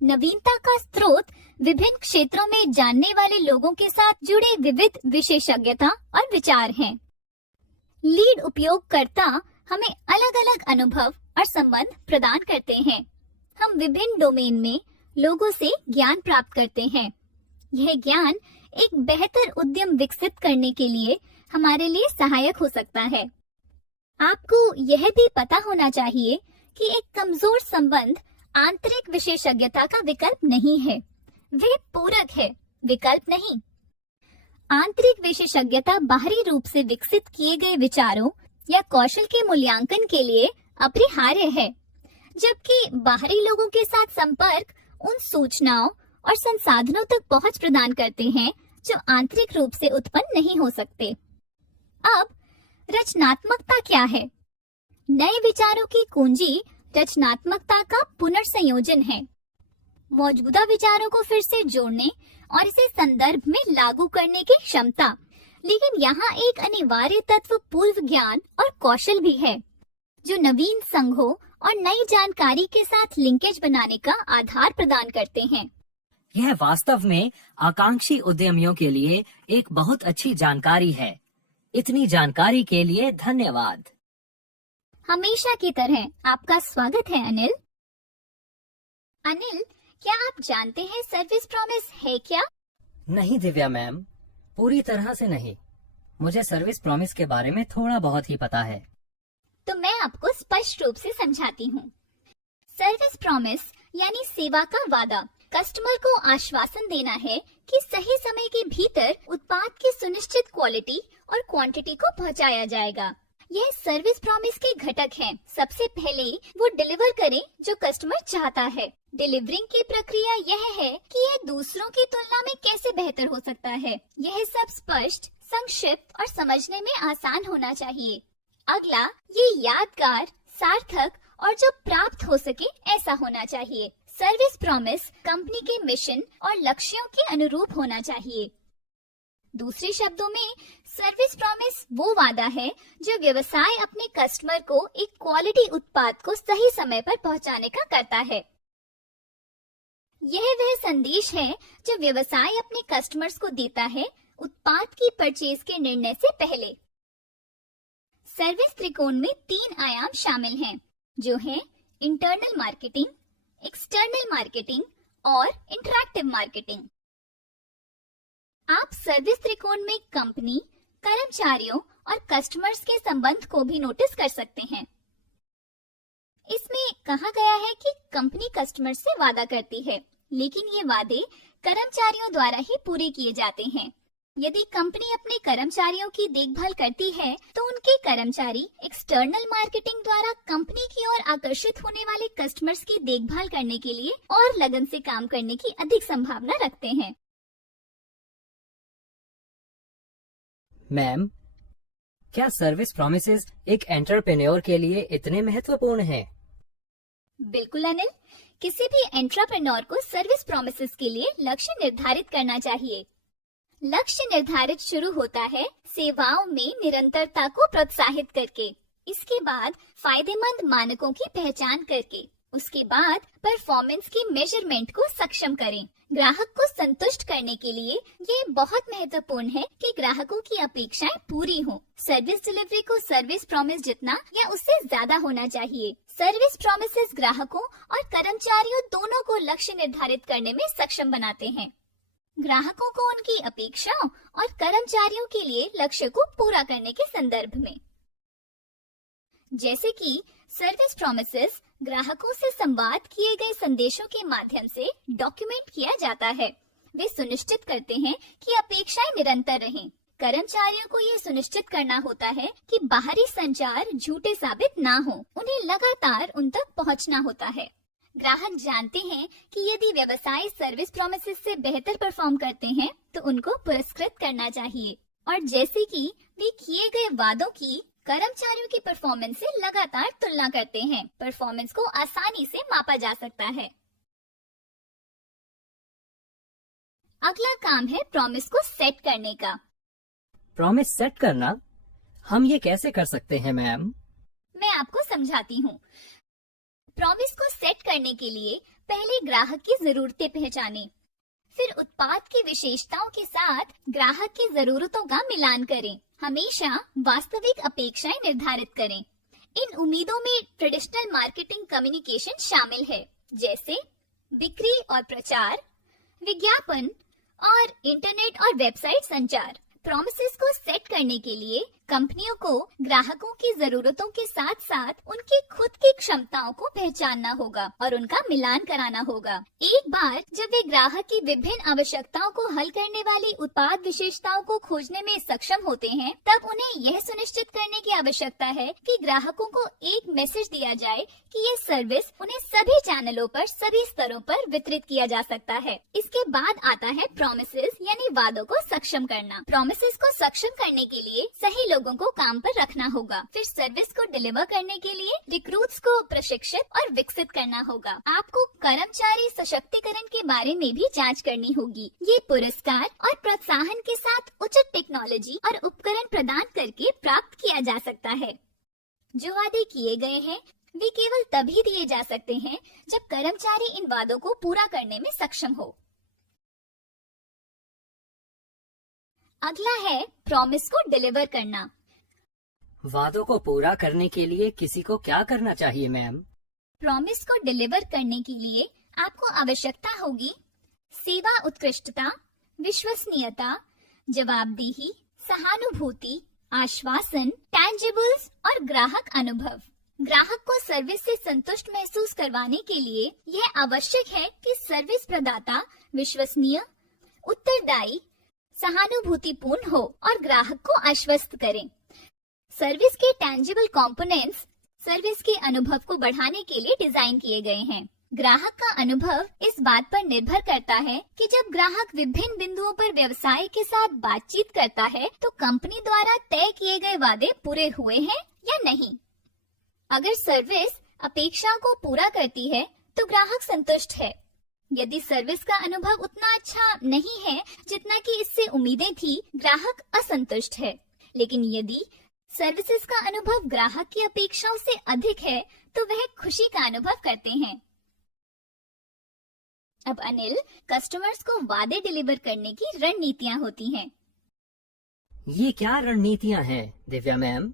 नवीनता का स्रोत विभिन्न क्षेत्रों में जानने वाले लोगों के साथ जुड़े विविध विशेषज्ञता और विचार हैं। लीड उपयोगकर्ता हमें अलग अलग अनुभव और संबंध प्रदान करते हैं। हम विभिन्न डोमेन में लोगों से ज्ञान प्राप्त करते हैं। यह ज्ञान एक बेहतर उद्यम विकसित करने के लिए हमारे लिए सहायक हो सकता है। आपको यह भी पता होना चाहिए कि एक कमजोर संबंध आंतरिक विशेषज्ञता का विकल्प नहीं है। वह पूरक है, विकल्प नहीं। आंतरिक विशेषज्ञता बाहरी रूप से विकसित किए गए विचारों या कौशल के मूल्यांकन के लिए अपरिहार्य है, जबकि बाहरी लोगों के साथ संपर्क उन सूचनाओं और संसाधनों तक पहुंच प्रदान करते हैं जो आंतरिक रूप से उत्पन्न नहीं हो सकते। अब रचनात्मकता क्या है? नए विचारों की कुंजी रचनात्मकता का पुनर्संयोजन है। मौजूदा विचारों को फिर से जोड़ने और इसे संदर्भ में लागू करने की क्षमता। लेकिन यहाँ एक अनिवार्य तत्व पूर्व ज्ञान और कौशल भी है, जो नवीन संघों और नई जानकारी के साथ लिंकेज बनाने का आधार प्रदान करते हैं। यह वास्तव में आकांक्षी उद्यमियों के लिए एक बहुत अच्छी जानकारी है। इतनी जानकारी के लिए धन्यवाद। हमेशा की तरह आपका स्वागत है अनिल। अनिल, क्या आप जानते हैं सर्विस प्रॉमिस है क्या? नहीं दिव्या मैम, पूरी तरह से नहीं। मुझे सर्विस प्रॉमिस के बारे में थोड़ा बहुत ही पता है। तो मैं आपको स्पष्ट रूप से समझाती हूँ। सर्विस प्रॉमिस यानी सेवा का वादा कस्टमर को आश्वासन देना है कि सही समय के भीतर उत्पाद की सुनिश्चित क्वालिटी और क्वांटिटी को पहुंचाया जाएगा। यह सर्विस प्रॉमिस के घटक हैं। सबसे पहले वो डिलीवर करें जो कस्टमर चाहता है। डिलीवरिंग की प्रक्रिया यह है कि यह दूसरों की तुलना में कैसे बेहतर हो सकता है। यह सब स्पष्ट, संक्षिप्त और समझने में आसान होना चाहिए। अगला, ये यादगार, सार्थक और जो प्राप्त हो सके ऐसा होना चाहिए। सर्विस प्रॉमिस कंपनी के मिशन और लक्ष्यों के अनुरूप होना चाहिए। दूसरे शब्दों में, सर्विस प्रॉमिस वो वादा है जो व्यवसाय अपने कस्टमर को एक क्वालिटी उत्पाद को सही समय पर पहुंचाने का करता है। यह वह संदेश है जो व्यवसाय अपने कस्टमर्स को देता है उत्पाद की परचेज के निर्णय से पहले। सर्विस त्रिकोण में 3 आयाम शामिल हैं, जो हैं इंटरनल मार्केटिंग, एक्सटर्नल मार्केटिंग और इंटरैक्टिव मार्केटिंग। आप सर्विस त्रिकोण में कंपनी, कर्मचारियों और कस्टमर्स के संबंध को भी नोटिस कर सकते हैं। इसमें कहा गया है कि कंपनी कस्टमर से वादा करती है, लेकिन ये वादे कर्मचारियों द्वारा ही पूरे किए जाते हैं। यदि कंपनी अपने कर्मचारियों की देखभाल करती है, तो उनके कर्मचारी एक्सटर्नल मार्केटिंग द्वारा कंपनी की ओर आकर्षित होने वाले कस्टमर्स की देखभाल करने के लिए और लगन से काम करने की अधिक संभावना रखते हैं। मैम, क्या सर्विस प्रॉमिसेस एक एंटरप्रेन्योर के लिए इतने महत्वपूर्ण हैं? बिल्कुल अनिल, किसी भी एंटरप्रेन्योर को सर्विस प्रॉमिसेस के लिए लक्ष्य निर्धारित करना चाहिए। लक्ष्य निर्धारित शुरू होता है सेवाओं में निरंतरता को प्रोत्साहित करके, इसके बाद फायदेमंद मानकों की पहचान करके, उसके बाद परफॉर्मेंस की मेजरमेंट को सक्षम करें। ग्राहक को संतुष्ट करने के लिए ये बहुत महत्वपूर्ण है कि ग्राहकों की अपेक्षाएं पूरी हों। सर्विस डिलीवरी को सर्विस प्रॉमिस जितना या उससे ज्यादा होना चाहिए। सर्विस प्रॉमिसेस ग्राहकों और कर्मचारियों दोनों को लक्ष्य निर्धारित करने में सक्षम बनाते हैं। ग्राहकों को उनकी अपेक्षाओं और कर्मचारियों के लिए लक्ष्य को पूरा करने के संदर्भ में, जैसे कि सर्विस प्रॉमिसेस ग्राहकों से संवाद किए गए संदेशों के माध्यम से डॉक्यूमेंट किया जाता है। वे सुनिश्चित करते हैं कि अपेक्षाएं निरंतर रहें। कर्मचारियों को यह सुनिश्चित करना होता है कि बाहरी संचार झूठे साबित ना हो। उन्हें लगातार उन तक पहुंचना होता है। ग्राहक जानते हैं कि यदि व्यवसाय सर्विस प्रॉमिसेस से बेहतर परफॉर्म करते हैं तो उनको पुरस्कृत करना चाहिए, और जैसे कि वे किए गए वादों की कर्मचारियों की परफॉर्मेंस से लगातार तुलना करते हैं। परफॉर्मेंस को आसानी से मापा जा सकता है। अगला काम है प्रॉमिस को सेट करने का। प्रॉमिस सेट करना? हम ये कैसे कर सकते हैं मैम? मैं आपको समझाती हूँ। प्रॉमिस को सेट करने के लिए पहले ग्राहक की जरूरतें पहचानें, फिर उत्पाद की विशेषताओं के साथ ग्राहक की जरूरतों का मिलान करें। हमेशा वास्तविक अपेक्षाएं निर्धारित करें। इन उम्मीदों में ट्रेडिशनल मार्केटिंग कम्युनिकेशन शामिल है, जैसे बिक्री और प्रचार, विज्ञापन और इंटरनेट और वेबसाइट संचार। प्रॉमिसेस को सेट करने के लिए कंपनियों को ग्राहकों की जरूरतों के साथ साथ उनकी खुद की क्षमताओं को पहचानना होगा और उनका मिलान कराना होगा। एक बार जब वे ग्राहक की विभिन्न आवश्यकताओं को हल करने वाली उत्पाद विशेषताओं को खोजने में सक्षम होते हैं, तब उन्हें यह सुनिश्चित करने की आवश्यकता है कि ग्राहकों को एक मैसेज दिया जाए कि ये सर्विस उन्हें सभी चैनलों पर, सभी स्तरों पर वितरित किया जा सकता है। इसके बाद आता है प्रॉमिसेस यानी वादों को सक्षम करना। प्रॉमिसेस को सक्षम करने के लिए सही लोगों को काम पर रखना होगा। फिर सर्विस को डिलीवर करने के लिए रिक्रूट्स को प्रशिक्षित और विकसित करना होगा। आपको कर्मचारी सशक्तिकरण के बारे में भी जांच करनी होगी। ये पुरस्कार और प्रोत्साहन के साथ उचित टेक्नोलॉजी और उपकरण प्रदान करके प्राप्त किया जा सकता है। जो वादे किए गए हैं वे केवल तभी दिए जा सकते हैं जब कर्मचारी इन वादों को पूरा करने में सक्षम हो। अगला है प्रॉमिस को डिलीवर करना। वादों को पूरा करने के लिए किसी को क्या करना चाहिए मैम? प्रॉमिस को डिलीवर करने के लिए आपको आवश्यकता होगी सेवा उत्कृष्टता, विश्वसनीयता, जवाबदेही, सहानुभूति, आश्वासन, टैंजिबल्स और ग्राहक अनुभव। ग्राहक को सर्विस से संतुष्ट महसूस करवाने के लिए यह आवश्यक है कि सर्विस प्रदाता विश्वसनीय, उत्तरदायी, सहानुभूतिपूर्ण हो और ग्राहक को आश्वस्त करें। सर्विस के टैंजिबल कंपोनेंट्स सर्विस के अनुभव को बढ़ाने के लिए डिजाइन किए गए हैं। ग्राहक का अनुभव इस बात पर निर्भर करता है कि जब ग्राहक विभिन्न बिंदुओं पर व्यवसाय के साथ बातचीत करता है तो कंपनी द्वारा तय किए गए वादे पूरे हुए हैं या नहीं। अगर सर्विस अपेक्षाओं को पूरा करती है तो ग्राहक संतुष्ट है। यदि सर्विस का अनुभव उतना अच्छा नहीं है जितना कि इससे उम्मीदें थी, ग्राहक असंतुष्ट है। लेकिन यदि सर्विसेज का अनुभव ग्राहक की अपेक्षाओं से अधिक है तो वह खुशी का अनुभव करते हैं। अब अनिल, कस्टमर्स को वादे डिलीवर करने की रणनीतियां होती हैं। ये क्या रणनीतियां हैं दिव्या मैम?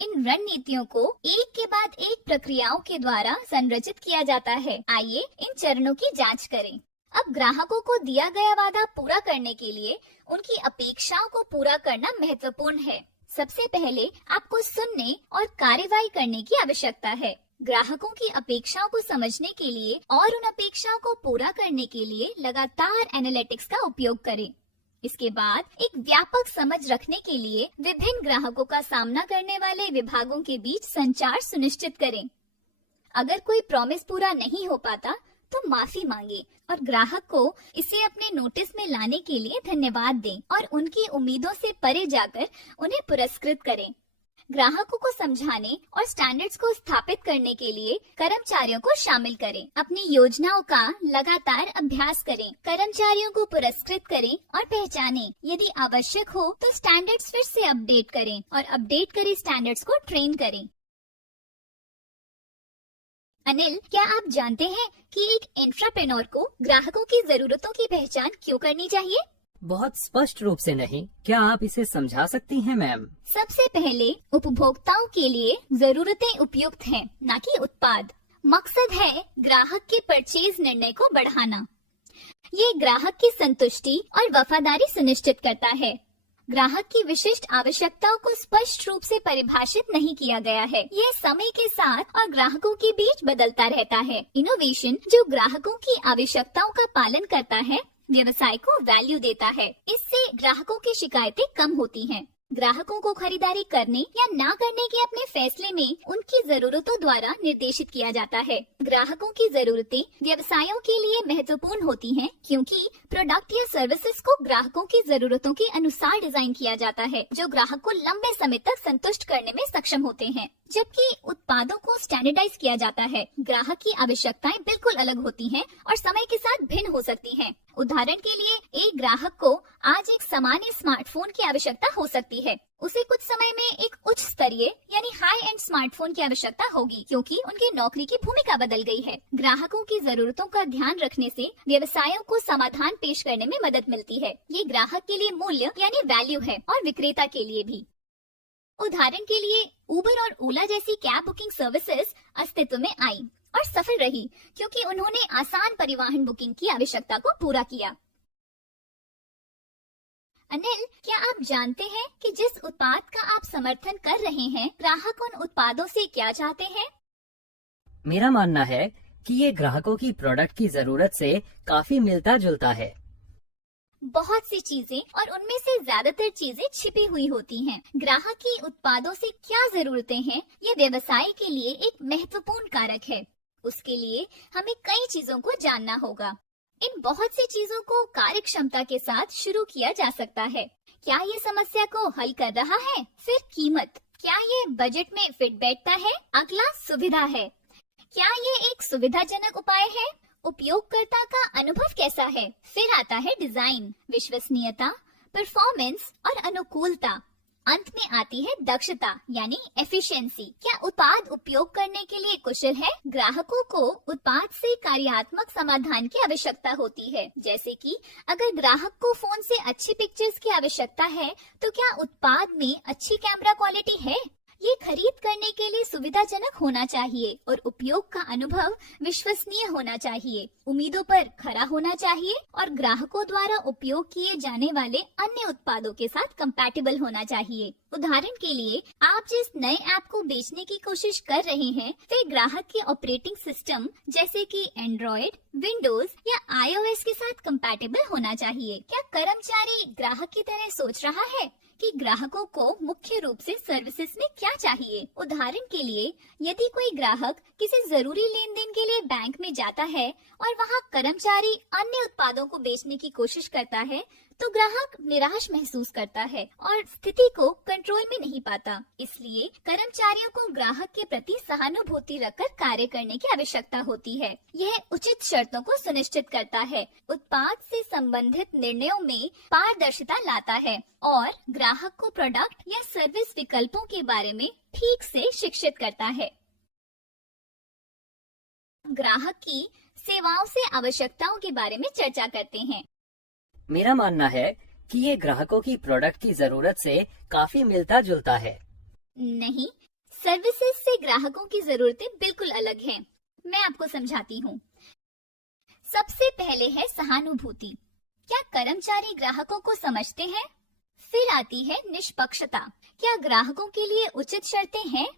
इन रणनीतियों को एक के बाद एक प्रक्रियाओं के द्वारा संरचित किया जाता है। आइए इन चरणों की जांच करें। अब ग्राहकों को दिया गया वादा पूरा करने के लिए उनकी अपेक्षाओं को पूरा करना महत्वपूर्ण है। सबसे पहले आपको सुनने और कार्यवाही करने की आवश्यकता है। ग्राहकों की अपेक्षाओं को समझने के लिए और उन अपेक्षाओं को पूरा करने के लिए लगातार एनालिटिक्स का उपयोग करें। इसके बाद एक व्यापक समझ रखने के लिए विभिन्न ग्राहकों का सामना करने वाले विभागों के बीच संचार सुनिश्चित करें। अगर कोई प्रॉमिस पूरा नहीं हो पाता तो माफी मांगे और ग्राहक को इसे अपने नोटिस में लाने के लिए धन्यवाद दें और उनकी उम्मीदों से परे जाकर उन्हें पुरस्कृत करें। ग्राहकों को समझाने और स्टैंडर्ड्स को स्थापित करने के लिए कर्मचारियों को शामिल करें। अपनी योजनाओं का लगातार अभ्यास करें। कर्मचारियों को पुरस्कृत करें और पहचानें। यदि आवश्यक हो तो स्टैंडर्ड्स फिर से अपडेट करें और अपडेट करे स्टैंडर्ड्स को ट्रेन करें। अनिल, क्या आप जानते हैं कि एक एंटरप्रेन्योर को ग्राहकों की जरूरतों की पहचान क्यों करनी चाहिए? बहुत स्पष्ट रूप से नहीं, क्या आप इसे समझा सकती हैं मैम? सबसे पहले उपभोक्ताओं के लिए जरूरतें उपयुक्त हैं, न कि उत्पाद। मकसद है ग्राहक के परचेज निर्णय को बढ़ाना। ये ग्राहक की संतुष्टि और वफादारी सुनिश्चित करता है। ग्राहक की विशिष्ट आवश्यकताओं को स्पष्ट रूप से परिभाषित नहीं किया गया है। यह समय के साथ और ग्राहकों के बीच बदलता रहता है। इनोवेशन जो ग्राहकों की आवश्यकताओं का पालन करता है व्यवसाय को वैल्यू देता है। इससे ग्राहकों की शिकायतें कम होती हैं। ग्राहकों को खरीदारी करने या ना करने के अपने फैसले में उनकी जरूरतों द्वारा निर्देशित किया जाता है। ग्राहकों की जरूरतें व्यवसायों के लिए महत्वपूर्ण होती हैं क्योंकि प्रोडक्ट या सर्विसेज को ग्राहकों की जरूरतों के अनुसार डिजाइन किया जाता है जो ग्राहक को लंबे समय तक संतुष्ट करने में सक्षम होते हैं। जबकि उत्पादों को स्टैंडर्डाइज किया जाता है, ग्राहक की आवश्यकताएं बिल्कुल अलग होती हैं और समय के साथ भिन्न हो सकती हैं। उदाहरण के लिए एक ग्राहक को आज एक सामान्य स्मार्टफोन की आवश्यकता हो सकती है, उसे कुछ समय में एक उच्च स्तरीय यानी हाई एंड स्मार्टफोन की आवश्यकता होगी क्योंकि उनकी नौकरी की भूमिका बदल गई है। ग्राहकों की जरूरतों का ध्यान रखने से व्यवसायों को समाधान पेश करने में मदद मिलती है। ये ग्राहक के लिए मूल्य यानी वैल्यू है और विक्रेता के लिए भी। उदाहरण के लिए उबर और ओला जैसी कैब बुकिंग सर्विसेज अस्तित्व में आई और सफल रही क्योंकि उन्होंने आसान परिवहन बुकिंग की आवश्यकता को पूरा किया। अनिल, क्या आप जानते हैं कि जिस उत्पाद का आप समर्थन कर रहे हैं, ग्राहक उन उत्पादों से क्या चाहते हैं? मेरा मानना है कि ये ग्राहकों की प्रोडक्ट की जरूरत से काफी मिलता जुलता है। बहुत सी चीजें और उनमें से ज्यादातर चीजें छिपी हुई होती हैं। ग्राहक की उत्पादों से क्या जरूरतें हैं, ये व्यवसाय के लिए एक महत्वपूर्ण कारक है। उसके लिए हमें कई चीजों को जानना होगा। इन बहुत सी चीजों को कार्य क्षमता के साथ शुरू किया जा सकता है। क्या ये समस्या को हल कर रहा है? फिर कीमत, क्या ये बजट में फिट बैठता है? अगला सुविधा है, क्या ये एक सुविधाजनक उपाय है? उपयोगकर्ता का अनुभव कैसा है? फिर आता है डिजाइन, विश्वसनीयता, परफॉर्मेंस और अनुकूलता। अंत में आती है दक्षता यानी एफिशिएंसी। क्या उत्पाद उपयोग करने के लिए कुशल है? ग्राहकों को उत्पाद से कार्यात्मक समाधान की आवश्यकता होती है। जैसे कि अगर ग्राहक को फोन से अच्छी पिक्चर्स की आवश्यकता है, तो क्या उत्पाद में अच्छी कैमरा क्वालिटी है? ये खरीद करने के लिए सुविधाजनक होना चाहिए और उपयोग का अनुभव विश्वसनीय होना चाहिए, उम्मीदों पर खरा होना चाहिए और ग्राहकों द्वारा उपयोग किए जाने वाले अन्य उत्पादों के साथ कंपैटिबल होना चाहिए। उदाहरण के लिए, आप जिस नए ऐप को बेचने की कोशिश कर रहे हैं, वे ग्राहक के ऑपरेटिंग सिस्टम जैसे कि एंड्रॉइड, विंडोज या iOS के साथ कंपैटिबल होना चाहिए। क्या कर्मचारी ग्राहक की तरह सोच रहा है कि ग्राहकों को मुख्य रूप से सर्विसेज में क्या चाहिए? उदाहरण के लिए, यदि कोई ग्राहक किसी जरूरी लेन देन के लिए बैंक में जाता है और वहां कर्मचारी अन्य उत्पादों को बेचने की कोशिश करता है, तो ग्राहक निराश महसूस करता है और स्थिति को कंट्रोल में नहीं पाता। इसलिए कर्मचारियों को ग्राहक के प्रति सहानुभूति रखकर कार्य करने की आवश्यकता होती है। यह उचित शर्तों को सुनिश्चित करता है, उत्पाद से संबंधित निर्णयों में पारदर्शिता लाता है और ग्राहक को प्रोडक्ट या सर्विस विकल्पों के बारे में ठीक से शिक्षित करता है। ग्राहक की सेवाओं से आवश्यकताओं के बारे में चर्चा करते हैं। मेरा मानना है कि ये ग्राहकों की प्रोडक्ट की जरूरत से काफी मिलता जुलता है। नहीं, सर्विसेज से ग्राहकों की जरूरतें बिल्कुल अलग हैं। मैं आपको समझाती हूँ। सबसे पहले है सहानुभूति। क्या कर्मचारी ग्राहकों को समझते हैं? फिर आती है निष्पक्षता। क्या ग्राहकों के लिए उचित शर्तें हैं?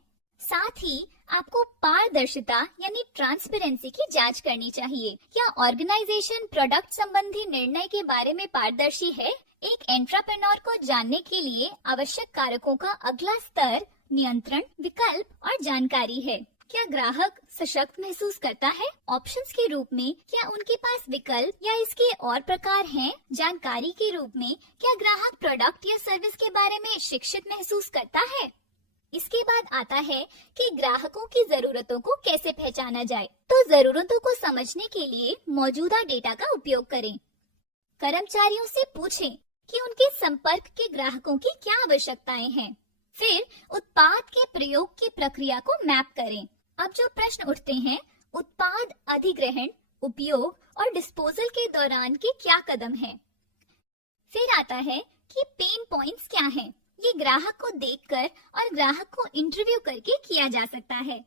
साथ ही आपको पारदर्शिता यानी ट्रांसपेरेंसी की जांच करनी चाहिए। क्या ऑर्गेनाइजेशन प्रोडक्ट संबंधी निर्णय के बारे में पारदर्शी है? एक एंटरप्रेन्योर को जानने के लिए आवश्यक कारकों का अगला स्तर नियंत्रण, विकल्प और जानकारी है। क्या ग्राहक सशक्त महसूस करता है? ऑप्शंस के रूप में क्या उनके पास विकल्प या इसके और प्रकार हैं? जानकारी के रूप में क्या ग्राहक प्रोडक्ट या सर्विस के बारे में शिक्षित महसूस करता है? इसके बाद आता है कि ग्राहकों की जरूरतों को कैसे पहचाना जाए। तो जरूरतों को समझने के लिए मौजूदा डेटा का उपयोग करें। कर्मचारियों से पूछें कि उनके संपर्क के ग्राहकों की क्या आवश्यकताएं हैं। फिर उत्पाद के प्रयोग की प्रक्रिया को मैप करें। अब जो प्रश्न उठते हैं, उत्पाद अधिग्रहण, उपयोग और डिस्पोजल के दौरान के क्या कदम हैं? फिर आता है कि पेन पॉइंट्स क्या हैं। ये ग्राहक को देखकर और ग्राहक को इंटरव्यू करके किया जा सकता है।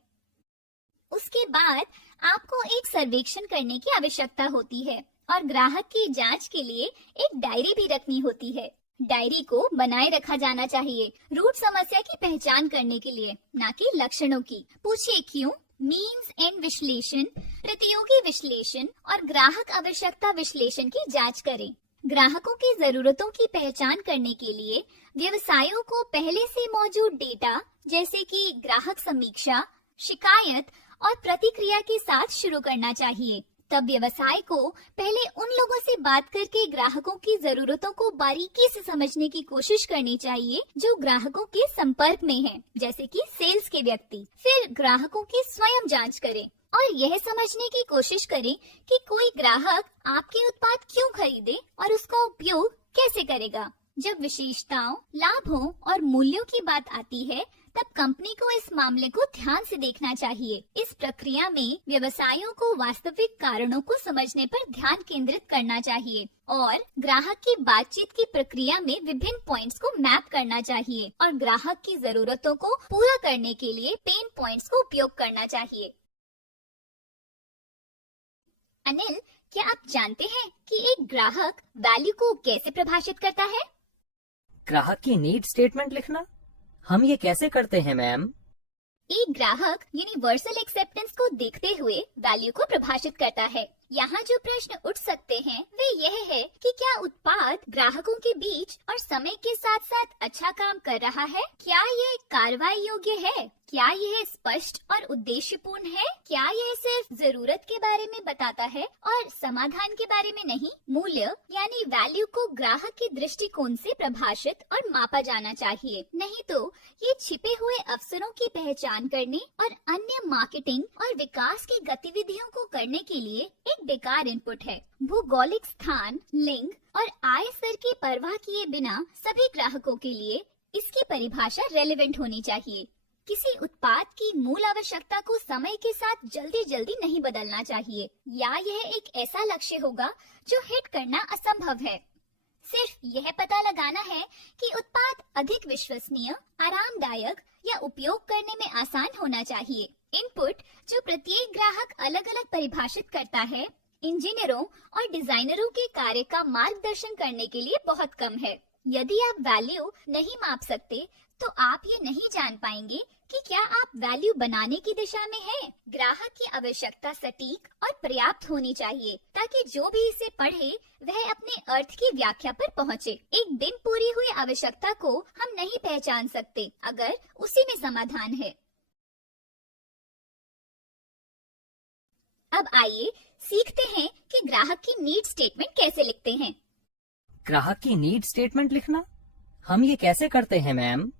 उसके बाद आपको एक सर्वेक्षण करने की आवश्यकता होती है और ग्राहक की जांच के लिए एक डायरी भी रखनी होती है। डायरी को बनाए रखा जाना चाहिए रूट समस्या की पहचान करने के लिए, ना कि लक्षणों की। पूछिए क्यों, मीन्स एंड विश्लेषण, प्रतियोगी विश्लेषण और ग्राहक आवश्यकता विश्लेषण की जांच करें। ग्राहकों की जरूरतों की पहचान करने के लिए व्यवसायों को पहले से मौजूद डेटा जैसे कि ग्राहक समीक्षा, शिकायत और प्रतिक्रिया के साथ शुरू करना चाहिए। तब व्यवसाय को पहले उन लोगों से बात करके ग्राहकों की जरूरतों को बारीकी से समझने की कोशिश करनी चाहिए जो ग्राहकों के संपर्क में हैं, जैसे कि सेल्स के व्यक्ति। फिर ग्राहकों की स्वयं जांच करें और यह समझने की कोशिश करें कि कोई ग्राहक आपके उत्पाद क्यों खरीदे और उसका उपयोग कैसे करेगा। जब विशेषताओं, लाभों और मूल्यों की बात आती है, तब कंपनी को इस मामले को ध्यान से देखना चाहिए। इस प्रक्रिया में व्यवसायों को वास्तविक कारणों को समझने पर ध्यान केंद्रित करना चाहिए और ग्राहक की बातचीत की प्रक्रिया में विभिन्न पॉइंट्स को मैप करना चाहिए और ग्राहक की जरूरतों को पूरा करने के लिए पेन पॉइंट्स को उपयोग करना चाहिए। अनिल, क्या आप जानते हैं कि एक ग्राहक वैल्यू को कैसे परिभाषित करता है? ग्राहक की नीड स्टेटमेंट लिखना? हम ये कैसे करते हैं मैम? एक ग्राहक यूनिवर्सल एक्सेप्टेंस को देखते हुए वैल्यू को परिभाषित करता है। यहाँ जो प्रश्न उठ सकते हैं वे यह है कि क्या उत्पाद ग्राहकों के बीच और समय के साथ साथ अच्छा काम कर रहा है? क्या यह कार्रवाई योग्य है? क्या यह स्पष्ट और उद्देश्यपूर्ण है? क्या यह सिर्फ जरूरत के बारे में बताता है और समाधान के बारे में नहीं? मूल्य यानी वैल्यू को ग्राहक के दृष्टिकोण से प्रभाषित और मापा जाना चाहिए, नहीं तो ये छिपे हुए अवसरों की पहचान करने और अन्य मार्केटिंग और विकास की गतिविधियों को करने के लिए एक बेकार इनपुट है। भौगोलिक स्थान, लिंग और आय स्तर की परवाह किए बिना सभी ग्राहकों के लिए इसकी परिभाषा रेलेवेंट होनी चाहिए। किसी उत्पाद की मूल आवश्यकता को समय के साथ जल्दी जल्दी नहीं बदलना चाहिए, या यह एक ऐसा लक्ष्य होगा जो हिट करना असंभव है। सिर्फ यह पता लगाना है कि उत्पाद अधिक विश्वसनीय, आरामदायक या उपयोग करने में आसान होना चाहिए। इनपुट जो प्रत्येक ग्राहक अलग अलग परिभाषित करता है, इंजीनियरों और डिजाइनरों के कार्य का मार्गदर्शन करने के लिए बहुत कम है। यदि आप वैल्यू नहीं माप सकते तो आप ये नहीं जान पाएंगे कि क्या आप वैल्यू बनाने की दिशा में हैं। ग्राहक की आवश्यकता सटीक और पर्याप्त होनी चाहिए ताकि जो भी इसे पढ़े वह अपने अर्थ की व्याख्या पर पहुंचे। एक बिन पूरी हुई आवश्यकता को हम नहीं पहचान सकते अगर उसी में समाधान है। अब आइए सीखते हैं कि ग्राहक की नीड स्टेटमेंट कैसे लिखते हैं। ग्राहक की नीड स्टेटमेंट लिखना? हम ये कैसे करते हैं मैम?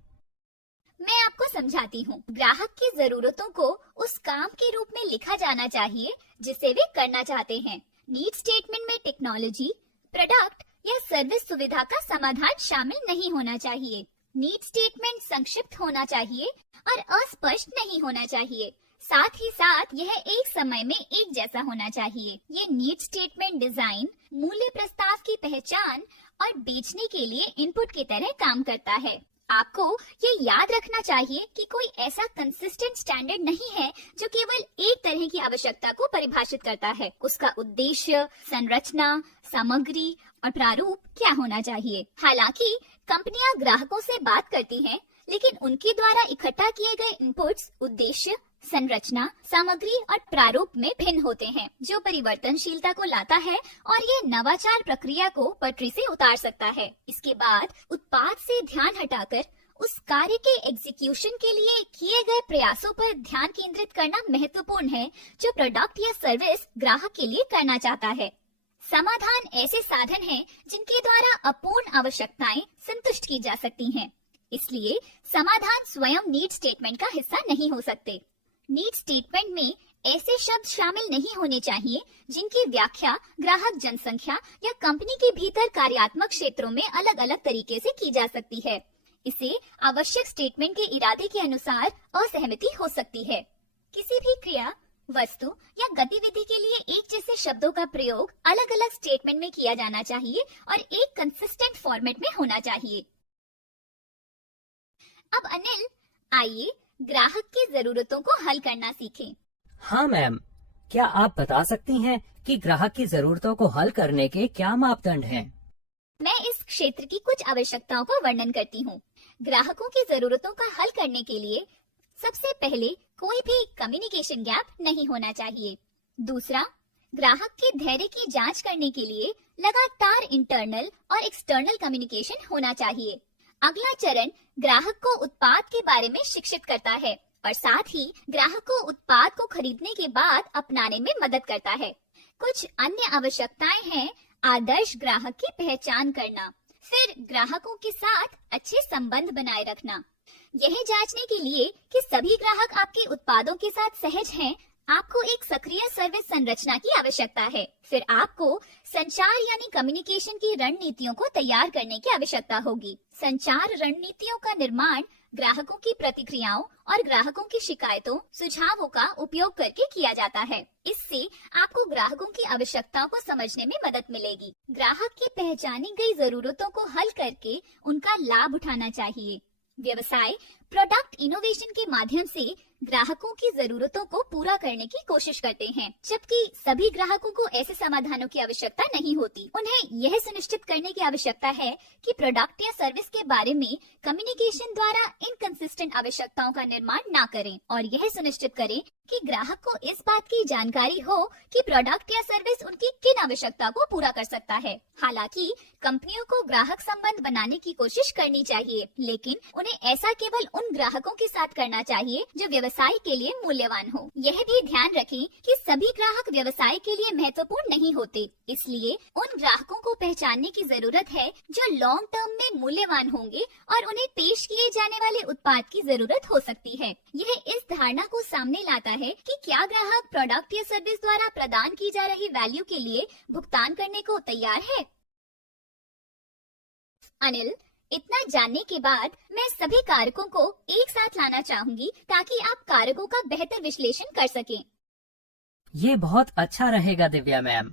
मैं आपको समझाती हूँ। ग्राहक की जरूरतों को उस काम के रूप में लिखा जाना चाहिए जिसे वे करना चाहते हैं। नीड स्टेटमेंट में टेक्नोलॉजी, प्रोडक्ट या सर्विस सुविधा का समाधान शामिल नहीं होना चाहिए। नीड स्टेटमेंट संक्षिप्त होना चाहिए और अस्पष्ट नहीं होना चाहिए। साथ ही साथ यह एक समय में एक जैसा होना चाहिए। ये नीड स्टेटमेंट डिजाइन, मूल्य प्रस्ताव की पहचान और बेचने के लिए इनपुट की तरह काम करता है। आपको ये याद रखना चाहिए कि कोई ऐसा कंसिस्टेंट स्टैंडर्ड नहीं है जो केवल एक तरह की आवश्यकता को परिभाषित करता है। उसका उद्देश्य, संरचना, सामग्री और प्रारूप क्या होना चाहिए। हालांकि कंपनियां ग्राहकों से बात करती हैं, लेकिन उनके द्वारा इकट्ठा किए गए इनपुट्स उद्देश्य, संरचना, सामग्री और प्रारूप में भिन्न होते हैं, जो परिवर्तनशीलता को लाता है और ये नवाचार प्रक्रिया को पटरी से उतार सकता है। इसके बाद उत्पाद से ध्यान हटाकर उस कार्य के एग्जीक्यूशन के लिए किए गए प्रयासों पर ध्यान केंद्रित करना महत्वपूर्ण है जो प्रोडक्ट या सर्विस ग्राहक के लिए करना चाहता है। समाधान ऐसे साधन हैं जिनके द्वारा अपूर्ण आवश्यकताएं संतुष्ट की जा सकती हैं। इसलिए समाधान स्वयं नीड स्टेटमेंट का हिस्सा नहीं हो सकते। नीड स्टेटमेंट में ऐसे शब्द शामिल नहीं होने चाहिए जिनकी व्याख्या ग्राहक जनसंख्या या कंपनी के भीतर कार्यात्मक क्षेत्रों में अलग अलग तरीके से की जा सकती है। इसे आवश्यक स्टेटमेंट के इरादे के अनुसार असहमति हो सकती है। किसी भी क्रिया, वस्तु या गतिविधि के लिए एक जैसे शब्दों का प्रयोग अलग अलग स्टेटमेंट में किया जाना चाहिए और एक कंसिस्टेंट फॉर्मेट में होना चाहिए। अब अनिल, आइए ग्राहक की जरूरतों को हल करना सीखें। हाँ मैम, क्या आप बता सकती हैं कि ग्राहक की जरूरतों को हल करने के क्या मापदंड हैं? मैं इस क्षेत्र की कुछ आवश्यकताओं का वर्णन करती हूँ। ग्राहकों की जरूरतों का हल करने के लिए सबसे पहले कोई भी कम्युनिकेशन गैप नहीं होना चाहिए। दूसरा, ग्राहक के धैर्य की जांच करने के लिए लगातार इंटरनल और एक्सटर्नल कम्युनिकेशन होना चाहिए। अगला चरण ग्राहक को उत्पाद के बारे में शिक्षित करता है और साथ ही ग्राहक को उत्पाद को खरीदने के बाद अपनाने में मदद करता है। कुछ अन्य आवश्यकताएं हैं आदर्श ग्राहक की पहचान करना, फिर ग्राहकों के साथ अच्छे संबंध बनाए रखना, यह जांचने के लिए कि सभी ग्राहक आपके उत्पादों के साथ सहज हैं। आपको एक सक्रिय सर्विस संरचना की आवश्यकता है। फिर आपको संचार यानी कम्युनिकेशन की रणनीतियों को तैयार करने की आवश्यकता होगी। संचार रणनीतियों का निर्माण ग्राहकों की प्रतिक्रियाओं और ग्राहकों की शिकायतों, सुझावों का उपयोग करके किया जाता है। इससे आपको ग्राहकों की आवश्यकताओं को समझने में मदद मिलेगी। ग्राहक की पहचानी गई जरूरतों को हल करके उनका लाभ उठाना चाहिए। व्यवसाय प्रोडक्ट इनोवेशन के माध्यम से ग्राहकों की जरूरतों को पूरा करने की कोशिश करते हैं, जबकि सभी ग्राहकों को ऐसे समाधानों की आवश्यकता नहीं होती। उन्हें यह सुनिश्चित करने की आवश्यकता है कि प्रोडक्ट या सर्विस के बारे में कम्युनिकेशन द्वारा इनकंसिस्टेंट आवश्यकताओं का निर्माण ना करें और यह सुनिश्चित करें कि ग्राहक को इस बात की जानकारी हो कि प्रोडक्ट या सर्विस उनकी किन आवश्यकता को पूरा कर सकता है। हालांकि कंपनियों को ग्राहक संबंध बनाने की कोशिश करनी चाहिए, लेकिन उन्हें ऐसा केवल उन ग्राहकों के साथ करना चाहिए जो व्यवसाय के लिए मूल्यवान हो। यह भी ध्यान रखें कि सभी ग्राहक व्यवसाय के लिए महत्वपूर्ण नहीं होते, इसलिए उन ग्राहकों को पहचानने की जरूरत है जो लॉन्ग टर्म में मूल्यवान होंगे और उन्हें पेश किए जाने वाले उत्पाद की जरूरत हो सकती है। यह इस धारणा को सामने लाता है कि क्या ग्राहक प्रोडक्ट या सर्विस द्वारा प्रदान की जा रही वैल्यू के लिए भुगतान करने को तैयार है। अनिल, इतना जानने के बाद मैं सभी कारकों को एक साथ लाना चाहूंगी ताकि आप कारकों का बेहतर विश्लेषण कर सकें। ये बहुत अच्छा रहेगा दिव्या मैम।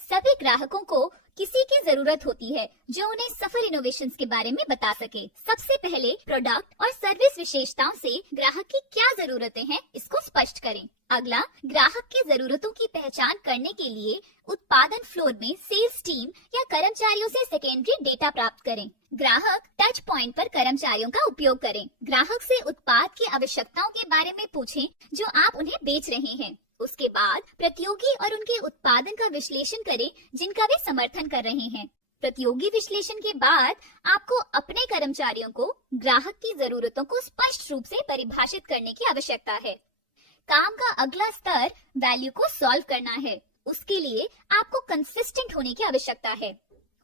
सभी ग्राहकों को किसी की जरूरत होती है जो उन्हें सफल इनोवेशंस के बारे में बता सके। सबसे पहले प्रोडक्ट और सर्विस विशेषताओं से ग्राहक की क्या जरूरतें हैं इसको स्पष्ट करें। अगला, ग्राहक की जरूरतों की पहचान करने के लिए उत्पादन फ्लोर में सेल्स टीम या कर्मचारियों से सेकेंडरी डेटा प्राप्त करें। ग्राहक टच पॉइंट पर कर्मचारियों का उपयोग करें। ग्राहक से उत्पाद की आवश्यकताओं के बारे में पूछें जो आप उन्हें बेच रहे हैं। उसके बाद प्रतियोगी और उनके उत्पादन का विश्लेषण करें जिनका वे समर्थन कर रहे हैं। प्रतियोगी विश्लेषण के बाद आपको अपने कर्मचारियों को ग्राहक की जरूरतों को स्पष्ट रूप से परिभाषित करने की आवश्यकता है। काम का अगला स्तर वैल्यू को सॉल्व करना है। उसके लिए आपको कंसिस्टेंट होने की आवश्यकता है।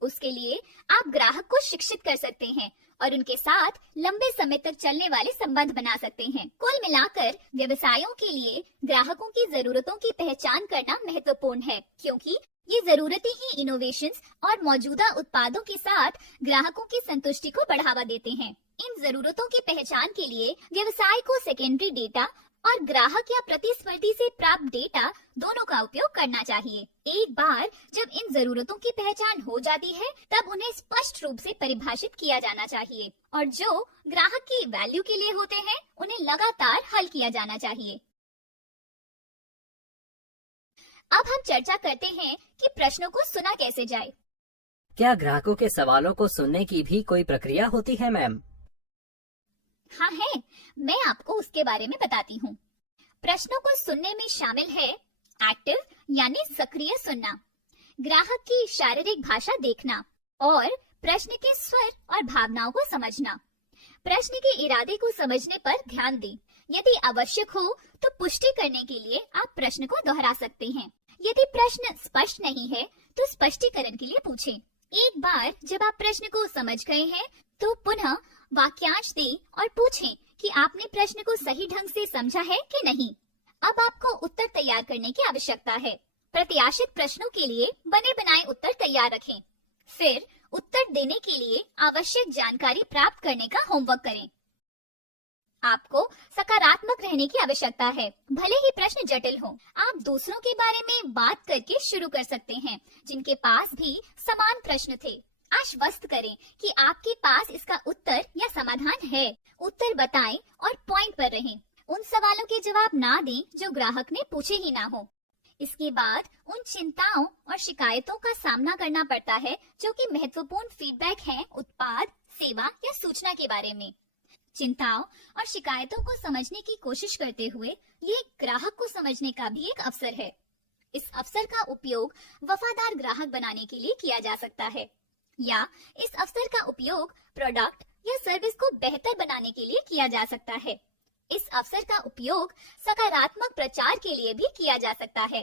उसके लिए आप ग्राहक को शिक्षित कर सकते हैं और उनके साथ लंबे समय तक चलने वाले संबंध बना सकते हैं। कुल मिलाकर व्यवसायों के लिए ग्राहकों की जरूरतों की पहचान करना महत्वपूर्ण है, क्योंकि ये जरूरतें ही इनोवेशंस और मौजूदा उत्पादों के साथ ग्राहकों की संतुष्टि को बढ़ावा देते हैं। इन जरूरतों की पहचान के लिए व्यवसाय को सेकेंडरी डेटा और ग्राहक या प्रतिस्पर्धी से प्राप्त डेटा दोनों का उपयोग करना चाहिए। एक बार जब इन जरूरतों की पहचान हो जाती है, तब उन्हें स्पष्ट रूप से परिभाषित किया जाना चाहिए और जो ग्राहक की वैल्यू के लिए होते हैं, उन्हें लगातार हल किया जाना चाहिए। अब हम चर्चा करते हैं कि प्रश्नों को सुना कैसे जाए। क्या ग्राहकों के सवालों को सुनने की भी कोई प्रक्रिया होती है मैम? हाँ है, मैं आपको उसके बारे में बताती हूँ। प्रश्नों को सुनने में शामिल है एक्टिव यानी सक्रिय सुनना, ग्राहक की शारीरिक भाषा देखना और प्रश्न के स्वर और भावनाओं को समझना। प्रश्न के इरादे को समझने पर ध्यान दें। यदि आवश्यक हो तो पुष्टि करने के लिए आप प्रश्न को दोहरा सकते हैं। यदि प्रश्न स्पष्ट नहीं है तो स्पष्टीकरण के लिए पूछें। एक बार जब आप प्रश्न को समझ गए हैं तो पुनः वाक्यांश दें और पूछें कि आपने प्रश्न को सही ढंग से समझा है कि नहीं। अब आपको उत्तर तैयार करने की आवश्यकता है। प्रत्याशित प्रश्नों के लिए बने बनाए उत्तर तैयार रखें। फिर उत्तर देने के लिए आवश्यक जानकारी प्राप्त करने का होमवर्क करें। आपको सकारात्मक रहने की आवश्यकता है, भले ही प्रश्न जटिल हो। आप दूसरों के बारे में बात करके शुरू कर सकते हैं जिनके पास भी समान प्रश्न थे। आश्वस्त करें कि आपके पास इसका उत्तर या समाधान है। उत्तर बताएं और पॉइंट पर रहें। उन सवालों के जवाब ना दें जो ग्राहक ने पूछे ही ना हो। इसके बाद उन चिंताओं और शिकायतों का सामना करना पड़ता है जो कि महत्वपूर्ण फीडबैक है उत्पाद, सेवा या सूचना के बारे में। चिंताओं और शिकायतों को समझने की कोशिश करते हुए ये ग्राहक को समझने का भी एक अवसर है। इस अवसर का उपयोग वफादार ग्राहक बनाने के लिए किया जा सकता है या इस अवसर का उपयोग प्रोडक्ट या सर्विस को बेहतर बनाने के लिए किया जा सकता है। इस अवसर का उपयोग सकारात्मक प्रचार के लिए भी किया जा सकता है।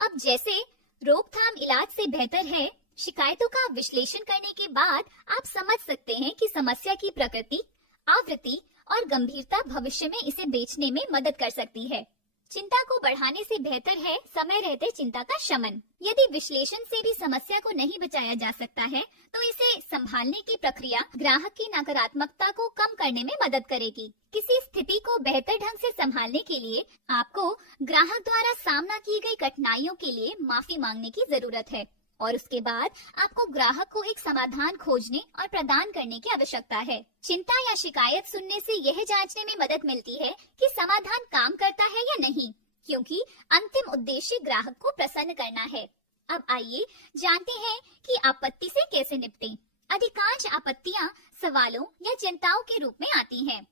अब जैसे रोकथाम इलाज से बेहतर है, शिकायतों का विश्लेषण करने के बाद आप समझ सकते हैं कि समस्या की प्रकृति, आवृत्ति और गंभीरता भविष्य में इसे बेचने में मदद कर सकती है। चिंता को बढ़ाने से बेहतर है समय रहते चिंता का शमन। यदि विश्लेषण से भी समस्या को नहीं बचाया जा सकता है तो इसे संभालने की प्रक्रिया ग्राहक की नकारात्मकता को कम करने में मदद करेगी। किसी स्थिति को बेहतर ढंग से संभालने के लिए आपको ग्राहक द्वारा सामना की गई कठिनाइयों के लिए माफी मांगने की जरूरत है और उसके बाद आपको ग्राहक को एक समाधान खोजने और प्रदान करने की आवश्यकता है। चिंता या शिकायत सुनने से यह जांचने में मदद मिलती है कि समाधान काम करता है या नहीं, क्योंकि अंतिम उद्देश्य ग्राहक को प्रसन्न करना है। अब आइए जानते हैं कि आपत्ति से कैसे निपटें। अधिकांश आपत्तियां सवालों या चिंताओं के रूप में आती हैं।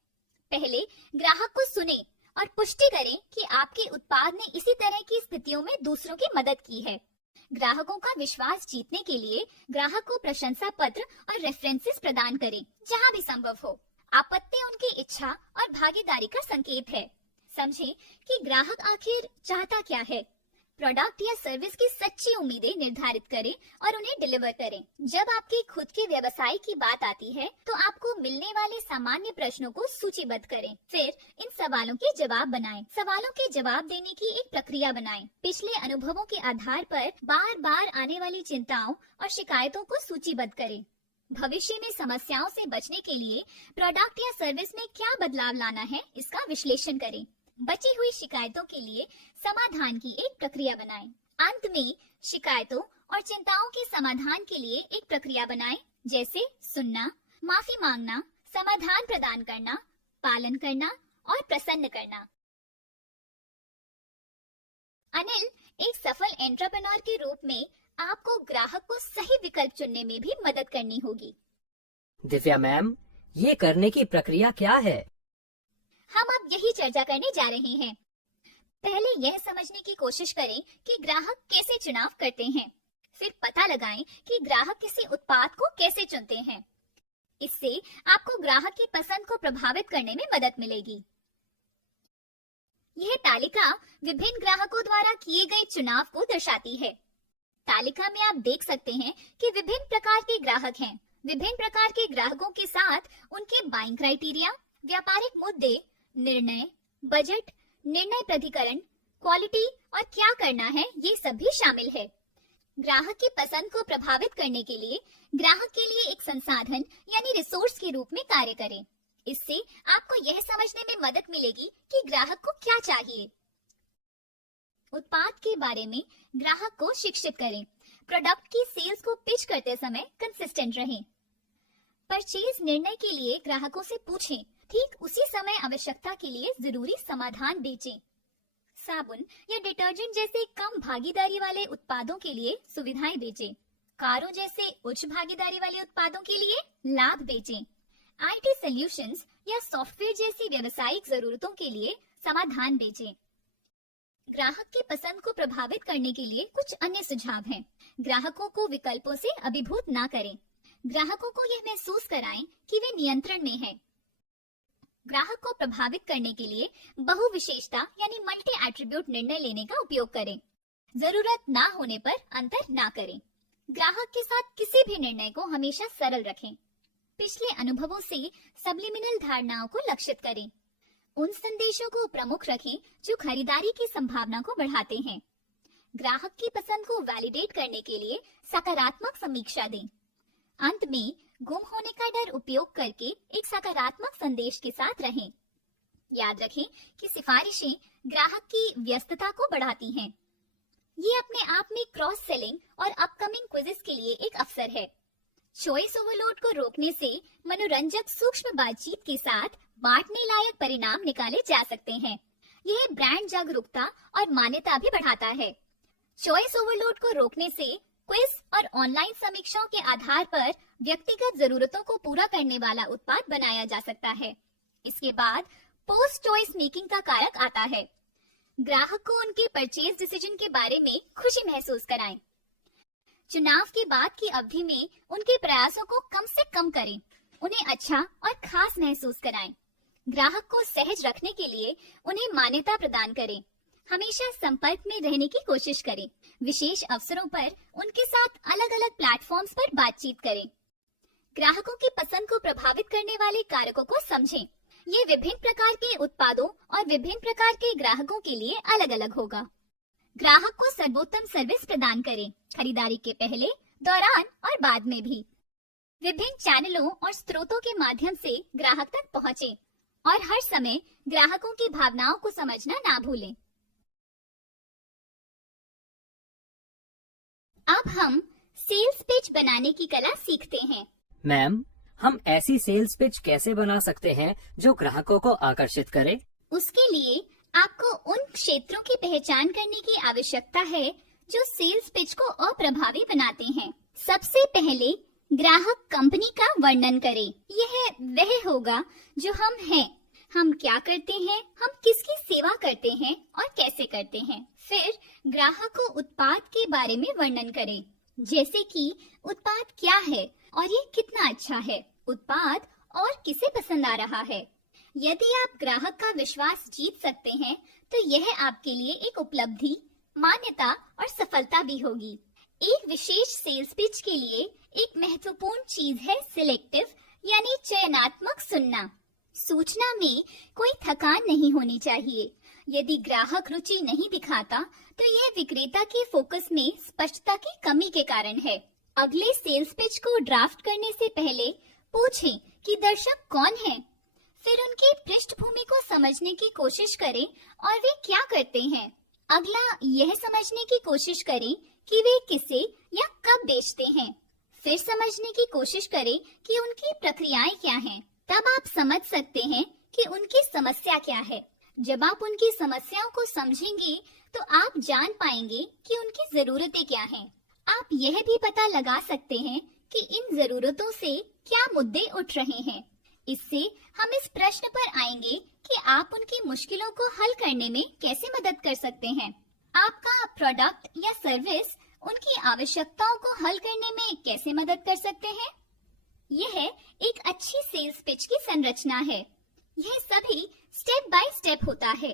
पहले ग्राहक को सुने और पुष्टि करें कि आपके उत्पाद ने इसी तरह की स्थितियों में दूसरों की मदद की है। ग्राहकों का विश्वास जीतने के लिए ग्राहक को प्रशंसा पत्र और रेफरेंसेस प्रदान करें जहां भी संभव हो। आपत्ति उनकी इच्छा और भागीदारी का संकेत है। समझें कि ग्राहक आखिर चाहता क्या है। प्रोडक्ट या सर्विस की सच्ची उम्मीदें निर्धारित करें और उन्हें डिलीवर करें। जब आपके खुद के व्यवसाय की बात आती है तो आपको मिलने वाले सामान्य प्रश्नों को सूचीबद्ध करें। फिर इन सवालों के जवाब बनाएं। सवालों के जवाब देने की एक प्रक्रिया बनाएं। पिछले अनुभवों के आधार पर बार बार आने वाली चिंताओं और शिकायतों को सूचीबद्ध करें। भविष्य में समस्याओं से बचने के लिए प्रोडक्ट या सर्विस में क्या बदलाव लाना है, इसका विश्लेषण करें। बची हुई शिकायतों के लिए समाधान की एक प्रक्रिया बनाएं। अंत में शिकायतों और चिंताओं के समाधान के लिए एक प्रक्रिया बनाएं, जैसे सुनना, माफी मांगना, समाधान प्रदान करना, पालन करना और प्रसन्न करना। अनिल, एक सफल एंटरप्रेन्योर के रूप में आपको ग्राहक को सही विकल्प चुनने में भी मदद करनी होगी। दिव्या मैम, ये करने की प्रक्रिया क्या है? हम अब यही चर्चा करने जा रहे हैं। पहले यह समझने की कोशिश करें कि ग्राहक कैसे चुनाव करते हैं। फिर पता लगाएं कि ग्राहक किसी उत्पाद को कैसे चुनते हैं। इससे आपको ग्राहक की पसंद को प्रभावित करने में मदद मिलेगी। यह तालिका विभिन्न ग्राहकों द्वारा किए गए चुनाव को दर्शाती है। तालिका में आप देख सकते हैं कि विभिन्न प्रकार के ग्राहक हैं। विभिन्न प्रकार के ग्राहकों के साथ उनके बाइंग क्राइटेरिया, व्यापारिक मुद्दे, निर्णय, बजट, निर्णय प्राधिकरण, क्वालिटी और क्या करना है, ये सब भी शामिल है। ग्राहक की पसंद को प्रभावित करने के लिए ग्राहक के लिए एक संसाधन यानी रिसोर्स के रूप में कार्य करें। इससे आपको यह समझने में मदद मिलेगी कि ग्राहक को क्या चाहिए। उत्पाद के बारे में ग्राहक को शिक्षित करें। प्रोडक्ट की सेल्स को पिच करते समय कंसिस्टेंट रहें। परचेज निर्णय के लिए ग्राहकों से पूछें। ठीक उसी समय आवश्यकता के लिए जरूरी समाधान बेचें। साबुन या डिटर्जेंट जैसे कम भागीदारी वाले उत्पादों के लिए सुविधाएं बेचें। कारों जैसे उच्च भागीदारी वाले उत्पादों के लिए लाभ बेचें। आईटी सॉल्यूशंस या सॉफ्टवेयर जैसी व्यावसायिक जरूरतों के लिए समाधान बेचें। ग्राहक की पसंद को प्रभावित करने के लिए कुछ अन्य सुझाव हैं। ग्राहकों को विकल्पों से अभिभूत ना करें। ग्राहकों को यह महसूस कराएं कि वे नियंत्रण में हैं। ग्राहक को प्रभावित करने के लिए बहुविशेषता यानी मल्टी एट्रीब्यूट निर्णय लेने का उपयोग करें। जरूरत ना होने पर अंतर ना करें। ग्राहक के साथ किसी भी निर्णय को हमेशा सरल रखें। पिछले अनुभवों से सबलिमिनल धारणाओं को लक्षित करें। उन संदेशों को प्रमुख रखें जो खरीदारी की संभावना को बढ़ाते हैं। ग्राहक की पसंद को वैलिडेट करने के लिए सकारात्मक समीक्षा दें। अंत में गुम होने का डर उपयोग करके एक सकारात्मक संदेश के साथ रहें। याद रखें कि सिफारिशें ग्राहक की व्यस्तता को बढ़ाती हैं। ये अपने आप में क्रॉस सेलिंग और अपकमिंग क्विज़ेस के लिए एक अवसर है। चॉइस ओवरलोड को रोकने से मनोरंजक सूक्ष्म बातचीत के साथ बांटने लायक परिणाम निकाले जा सकते हैं। यह ब्रांड जागरूकता और मान्यता भी बढ़ाता है। चॉइस ओवरलोड को रोकने से क्विज और ऑनलाइन समीक्षाओं के आधार पर व्यक्तिगत जरूरतों को पूरा करने वाला उत्पाद बनाया जा सकता है। इसके बाद पोस्ट चॉइस मेकिंग का कारक आता है। ग्राहक को उनके परचेज डिसीजन के बारे में खुशी महसूस कराएं। चुनाव के बाद की अवधि में उनके प्रयासों को कम से कम करें। उन्हें अच्छा और खास महसूस कराएं। ग्राहक को सहज रखने के लिए उन्हें मान्यता प्रदान करें। हमेशा संपर्क में रहने की कोशिश करें। विशेष अवसरों पर उनके साथ अलग अलग प्लेटफॉर्म्स पर बातचीत करें। ग्राहकों की पसंद को प्रभावित करने वाले कारकों को समझें। ये विभिन्न प्रकार के उत्पादों और विभिन्न प्रकार के ग्राहकों के लिए अलग अलग होगा। ग्राहक को सर्वोत्तम सर्विस प्रदान करें, खरीदारी के पहले, दौरान और बाद में भी। विभिन्न चैनलों और स्रोतों के माध्यम से ग्राहक तक पहुंचे और हर समय ग्राहकों की भावनाओं को समझना ना भूलें। अब हम सेल्स पिच बनाने की कला सीखते हैं। मैम, हम ऐसी सेल्स पिच कैसे बना सकते हैं जो ग्राहकों को आकर्षित करे? उसके लिए आपको उन क्षेत्रों की पहचान करने की आवश्यकता है जो सेल्स पिच को अप्रभावी बनाते हैं। सबसे पहले ग्राहक कंपनी का वर्णन करें। यह वह होगा जो हम हैं, हम क्या करते हैं, हम किसकी सेवा करते हैं और कैसे करते हैं। फिर ग्राहक को उत्पाद के बारे में वर्णन करें, जैसे कि उत्पाद क्या है और ये कितना अच्छा है, उत्पाद और किसे पसंद आ रहा है। यदि आप ग्राहक का विश्वास जीत सकते हैं तो यह आपके लिए एक उपलब्धि, मान्यता और सफलता भी होगी। एक विशेष सेल्स पिच के लिए एक महत्वपूर्ण चीज है सिलेक्टिव यानी चयनात्मक सुनना। सूचना में कोई थकान नहीं होनी चाहिए। यदि ग्राहक रुचि नहीं दिखाता तो यह विक्रेता के फोकस में स्पष्टता की कमी के कारण है। अगले सेल्स पिच को ड्राफ्ट करने से पहले पूछें कि दर्शक कौन हैं। फिर उनकी पृष्ठभूमि को समझने की कोशिश करें और वे क्या करते हैं। अगला यह समझने की कोशिश करें कि वे किसे या कब बेचते हैं। फिर समझने की कोशिश करें कि उनकी प्रक्रियाएं क्या हैं। तब आप समझ सकते हैं कि उनकी समस्या क्या है। जब आप उनकी समस्याओं को समझेंगे तो आप जान पाएंगे कि उनकी जरूरतें क्या हैं। आप यह भी पता लगा सकते हैं कि इन जरूरतों से क्या मुद्दे उठ रहे हैं। इससे हम इस प्रश्न पर आएंगे कि आप उनकी मुश्किलों को हल करने में कैसे मदद कर सकते हैं। आपका प्रोडक्ट या सर्विस उनकी आवश्यकताओं को हल करने में कैसे मदद कर सकते हैं। यह एक अच्छी सेल्स पिच की संरचना है। यह सभी स्टेप बाय स्टेप होता है।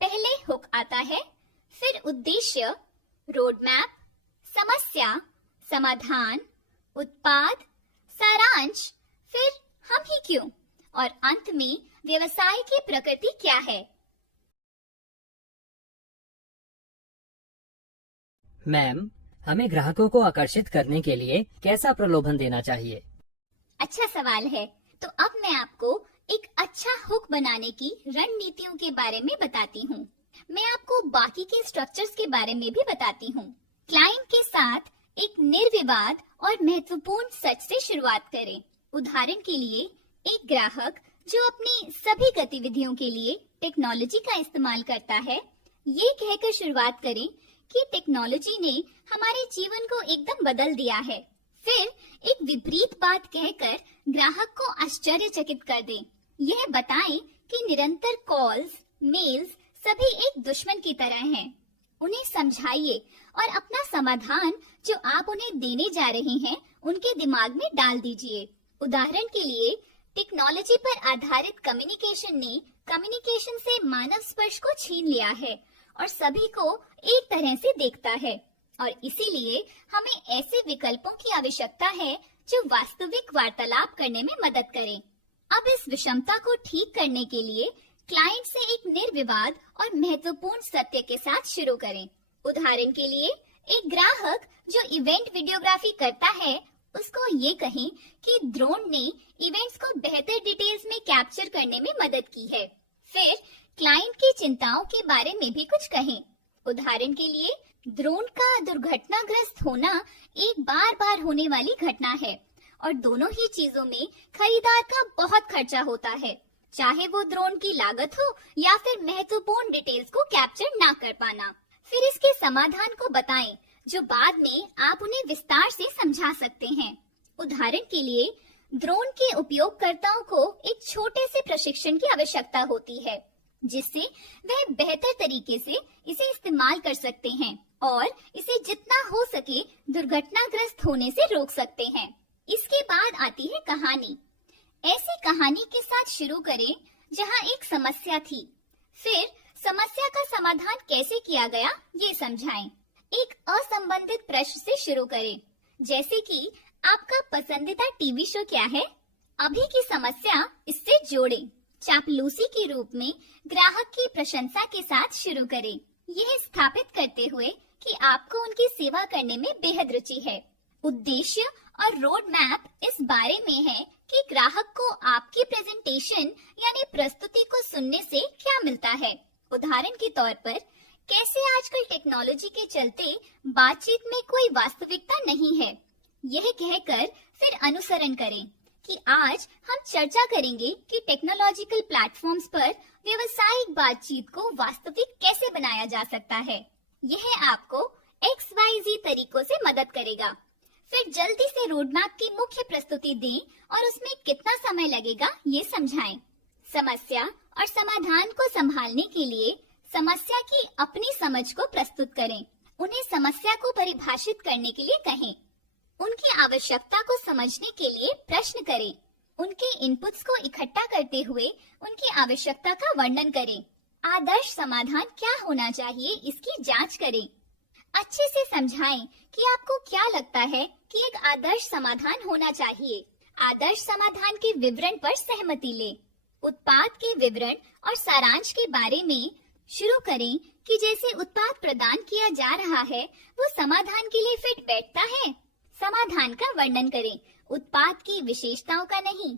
पहले हुक आता है, फिर उद्देश्य, रोड मैप, समस्या, समाधान, उत्पाद, सारांश, फिर हम ही क्यों और अंत में व्यवसाय की प्रकृति क्या है। मैम, हमें ग्राहकों को आकर्षित करने के लिए कैसा प्रलोभन देना चाहिए? अच्छा सवाल है। तो अब मैं आपको एक अच्छा हुक बनाने की रणनीतियों के बारे में बताती हूँ। मैं आपको बाकी के स्ट्रक्चर्स के बारे में भी बताती हूँ। क्लाइंट के साथ एक निर्विवाद और महत्वपूर्ण सच से शुरुआत करें। उदाहरण के लिए एक ग्राहक जो अपनी सभी गतिविधियों के लिए टेक्नोलॉजी का इस्तेमाल करता है, ये कहकर शुरुआत करें कि टेक्नोलॉजी ने हमारे जीवन को एकदम बदल दिया है। फिर एक विपरीत बात कहकर ग्राहक को आश्चर्यचकित कर दें। यह बताएं कि निरंतर कॉल्स, मेल्स सभी एक दुश्मन की तरह हैं। उन्हें समझाइए और अपना समाधान जो आप उन्हें देने जा रहे हैं उनके दिमाग में डाल दीजिए। उदाहरण के लिए टेक्नोलॉजी पर आधारित कम्युनिकेशन ने कम्युनिकेशन से मानव स्पर्श को छीन लिया है और सभी को एक तरह से देखता है, और इसीलिए हमें ऐसे विकल्पों की आवश्यकता है जो वास्तविक वार्तालाप करने में मदद करें। अब इस विषमता को ठीक करने के लिए क्लाइंट से एक निर्विवाद और महत्वपूर्ण सत्य के साथ शुरू करें। उदाहरण के लिए एक ग्राहक जो इवेंट वीडियोग्राफी करता है, उसको ये कहें कि ड्रोन ने इवेंट्स को बेहतर डिटेल्स में कैप्चर करने में मदद की है। फिर क्लाइंट की चिंताओं के बारे में भी कुछ कहें। उदाहरण के लिए ड्रोन का दुर्घटनाग्रस्त होना एक बार बार होने वाली घटना है और दोनों ही चीजों में खरीदार का बहुत खर्चा होता है, चाहे वो ड्रोन की लागत हो या फिर महत्वपूर्ण डिटेल्स को कैप्चर ना कर पाना। फिर इसके समाधान को बताएं जो बाद में आप उन्हें विस्तार से समझा सकते हैं। उदाहरण के लिए ड्रोन के उपयोगकर्ताओं को एक छोटे से प्रशिक्षण की आवश्यकता होती है जिससे वह बेहतर तरीके से इसे इस्तेमाल कर सकते हैं और इसे जितना हो सके दुर्घटनाग्रस्त होने से रोक सकते हैं। इसके बाद आती है कहानी। ऐसी कहानी के साथ शुरू करें जहां एक समस्या थी, फिर समस्या का समाधान कैसे किया गया ये समझाएं। एक असंबंधित प्रश्न से शुरू करें, जैसे कि आपका पसंदीदा टीवी शो क्या है। अभी की समस्या इससे जोड़ें। चापलूसी के रूप में ग्राहक की प्रशंसा के साथ शुरू करें, यह स्थापित करते हुए कि आपको उनकी सेवा करने में बेहद रुचि है। उद्देश्य और रोड मैप इस बारे में है कि ग्राहक को आपकी प्रेजेंटेशन यानी प्रस्तुति को सुनने से क्या मिलता है। उदाहरण के तौर पर कैसे आजकल टेक्नोलॉजी के चलते बातचीत में कोई वास्तविकता नहीं है, यह कहकर फिर अनुसरण करें कि आज हम चर्चा करेंगे कि टेक्नोलॉजिकल प्लेटफॉर्म्स पर व्यवसायिक बातचीत को वास्तविक कैसे बनाया जा सकता है। यह आपको XYZ तरीकों से मदद करेगा। फिर जल्दी से रोडमैप की मुख्य प्रस्तुति दें और उसमें कितना समय लगेगा ये समझाएं। समस्या और समाधान को संभालने के लिए समस्या की अपनी समझ को प्रस्तुत करें। उन्हें समस्या को परिभाषित करने के लिए कहें। उनकी आवश्यकता को समझने के लिए प्रश्न करें। उनके इनपुट्स को इकट्ठा करते हुए उनकी आवश्यकता का वर्णन करें। आदर्श समाधान क्या होना चाहिए इसकी जांच करें। अच्छे से समझाएं कि आपको क्या लगता है कि एक आदर्श समाधान होना चाहिए। आदर्श समाधान के विवरण पर सहमति लें। उत्पाद के विवरण और सारांश के बारे में शुरू करें कि जैसे उत्पाद प्रदान किया जा रहा है वो समाधान के लिए फिट बैठता है। समाधान का वर्णन करें, उत्पाद की विशेषताओं का नहीं।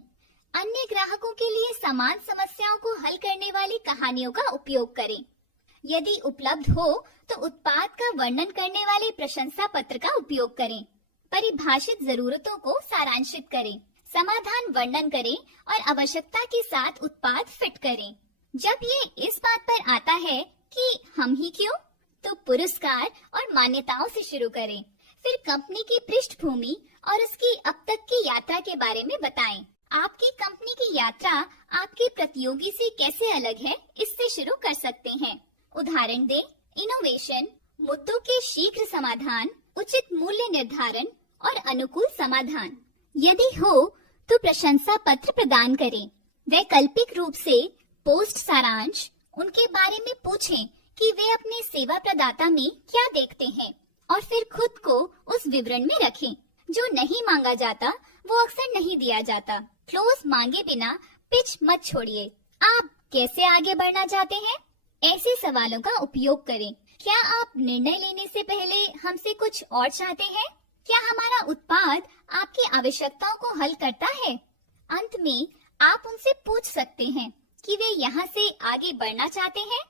अन्य ग्राहकों के लिए समान समस्याओं को हल करने वाली कहानियों का उपयोग करें। यदि उपलब्ध हो तो उत्पाद का वर्णन करने वाले प्रशंसा पत्र का उपयोग करें। परिभाषित जरूरतों को सारांशित करें। समाधान वर्णन करें और आवश्यकता के साथ उत्पाद फिट करें। जब ये इस बात पर आता है कि हम ही क्यों, तो पुरस्कार और मान्यताओं से शुरू करें। फिर कंपनी की पृष्ठभूमि और उसकी अब तक की यात्रा के बारे में बताएं। आपकी कंपनी की यात्रा आपके प्रतियोगी से कैसे अलग है, इससे शुरू कर सकते हैं। उदाहरण दें, इनोवेशन, मुद्दों के शीघ्र समाधान, उचित मूल्य निर्धारण और अनुकूल समाधान। यदि हो तो प्रशंसा पत्र प्रदान करें। वैकल्पिक रूप से पोस्ट सारांश, उनके बारे में पूछें कि वे अपने सेवा प्रदाता में क्या देखते हैं और फिर खुद को उस विवरण में रखें। जो नहीं मांगा जाता वो अक्सर नहीं दिया जाता। क्लोज मांगे बिना पिच मत छोड़िए। आप कैसे आगे बढ़ना चाहते हैं? ऐसे सवालों का उपयोग करें। क्या आप निर्णय लेने से पहले हमसे कुछ और चाहते हैं? क्या हमारा उत्पाद आपकी आवश्यकताओं को हल करता है? अंत में आप उनसे पूछ सकते हैं कि वे यहाँ से आगे बढ़ना चाहते हैं।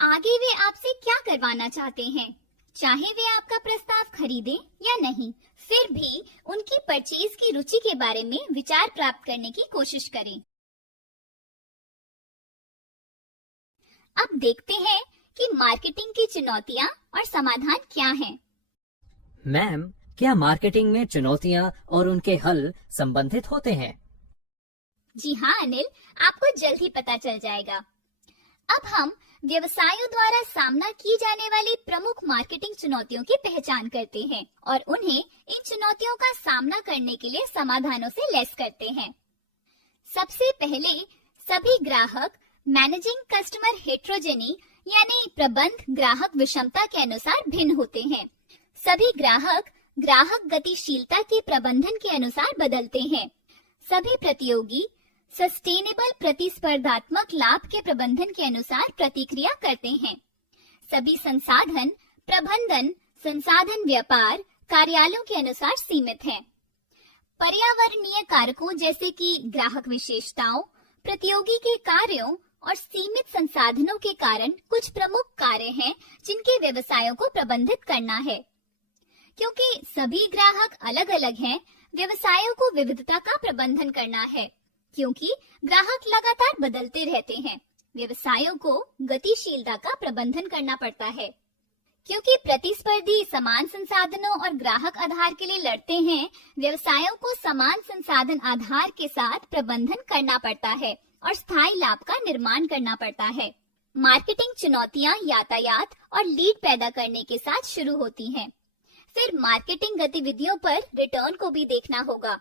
आगे वे आपसे क्या करवाना चाहते हैं, चाहे वे आपका प्रस्ताव खरीदें या नहीं। फिर भी उनकी परचेज की रुचि के बारे में विचार प्राप्त करने की कोशिश करें। अब देखते हैं कि मार्केटिंग की चुनौतियां और समाधान क्या हैं। मैम, क्या मार्केटिंग में चुनौतियां और उनके हल संबंधित होते हैं? जी हाँ अनिल, आपको जल्द ही पता चल जाएगा। अब हम व्यवसायों द्वारा सामना की जाने वाली प्रमुख मार्केटिंग चुनौतियों की पहचान करते हैं और उन्हें इन चुनौतियों का सामना करने के लिए समाधानों से लैस करते हैं। सबसे पहले, सभी ग्राहक मैनेजिंग कस्टमर हेट्रोजेनी यानी प्रबंध ग्राहक विषमता के अनुसार भिन्न होते हैं। सभी ग्राहक ग्राहक गतिशीलता के प्रबंधन के अनुसार बदलते हैं। सभी प्रतियोगी सस्टेनेबल प्रतिस्पर्धात्मक लाभ के प्रबंधन के अनुसार प्रतिक्रिया करते हैं। सभी संसाधन प्रबंधन संसाधन व्यापार कार्यालयों के अनुसार सीमित हैं। पर्यावरणीय कारकों जैसे कि ग्राहक विशेषताओं, प्रतियोगी के कार्यों और सीमित संसाधनों के कारण कुछ प्रमुख कार्य हैं जिनके व्यवसायों को प्रबंधित करना है। क्योंकि सभी ग्राहक अलग अलग हैं, व्यवसायों को विविधता का प्रबंधन करना है। क्योंकि ग्राहक लगातार बदलते रहते हैं, व्यवसायों को गतिशीलता का प्रबंधन करना पड़ता है। क्योंकि प्रतिस्पर्धी समान संसाधनों और ग्राहक आधार के लिए लड़ते हैं, व्यवसायों को समान संसाधन आधार के साथ प्रबंधन करना पड़ता है और स्थायी लाभ का निर्माण करना पड़ता है। मार्केटिंग चुनौतियां यातायात और लीड पैदा करने के साथ शुरू होती हैं। फिर मार्केटिंग गतिविधियों पर रिटर्न को भी देखना होगा।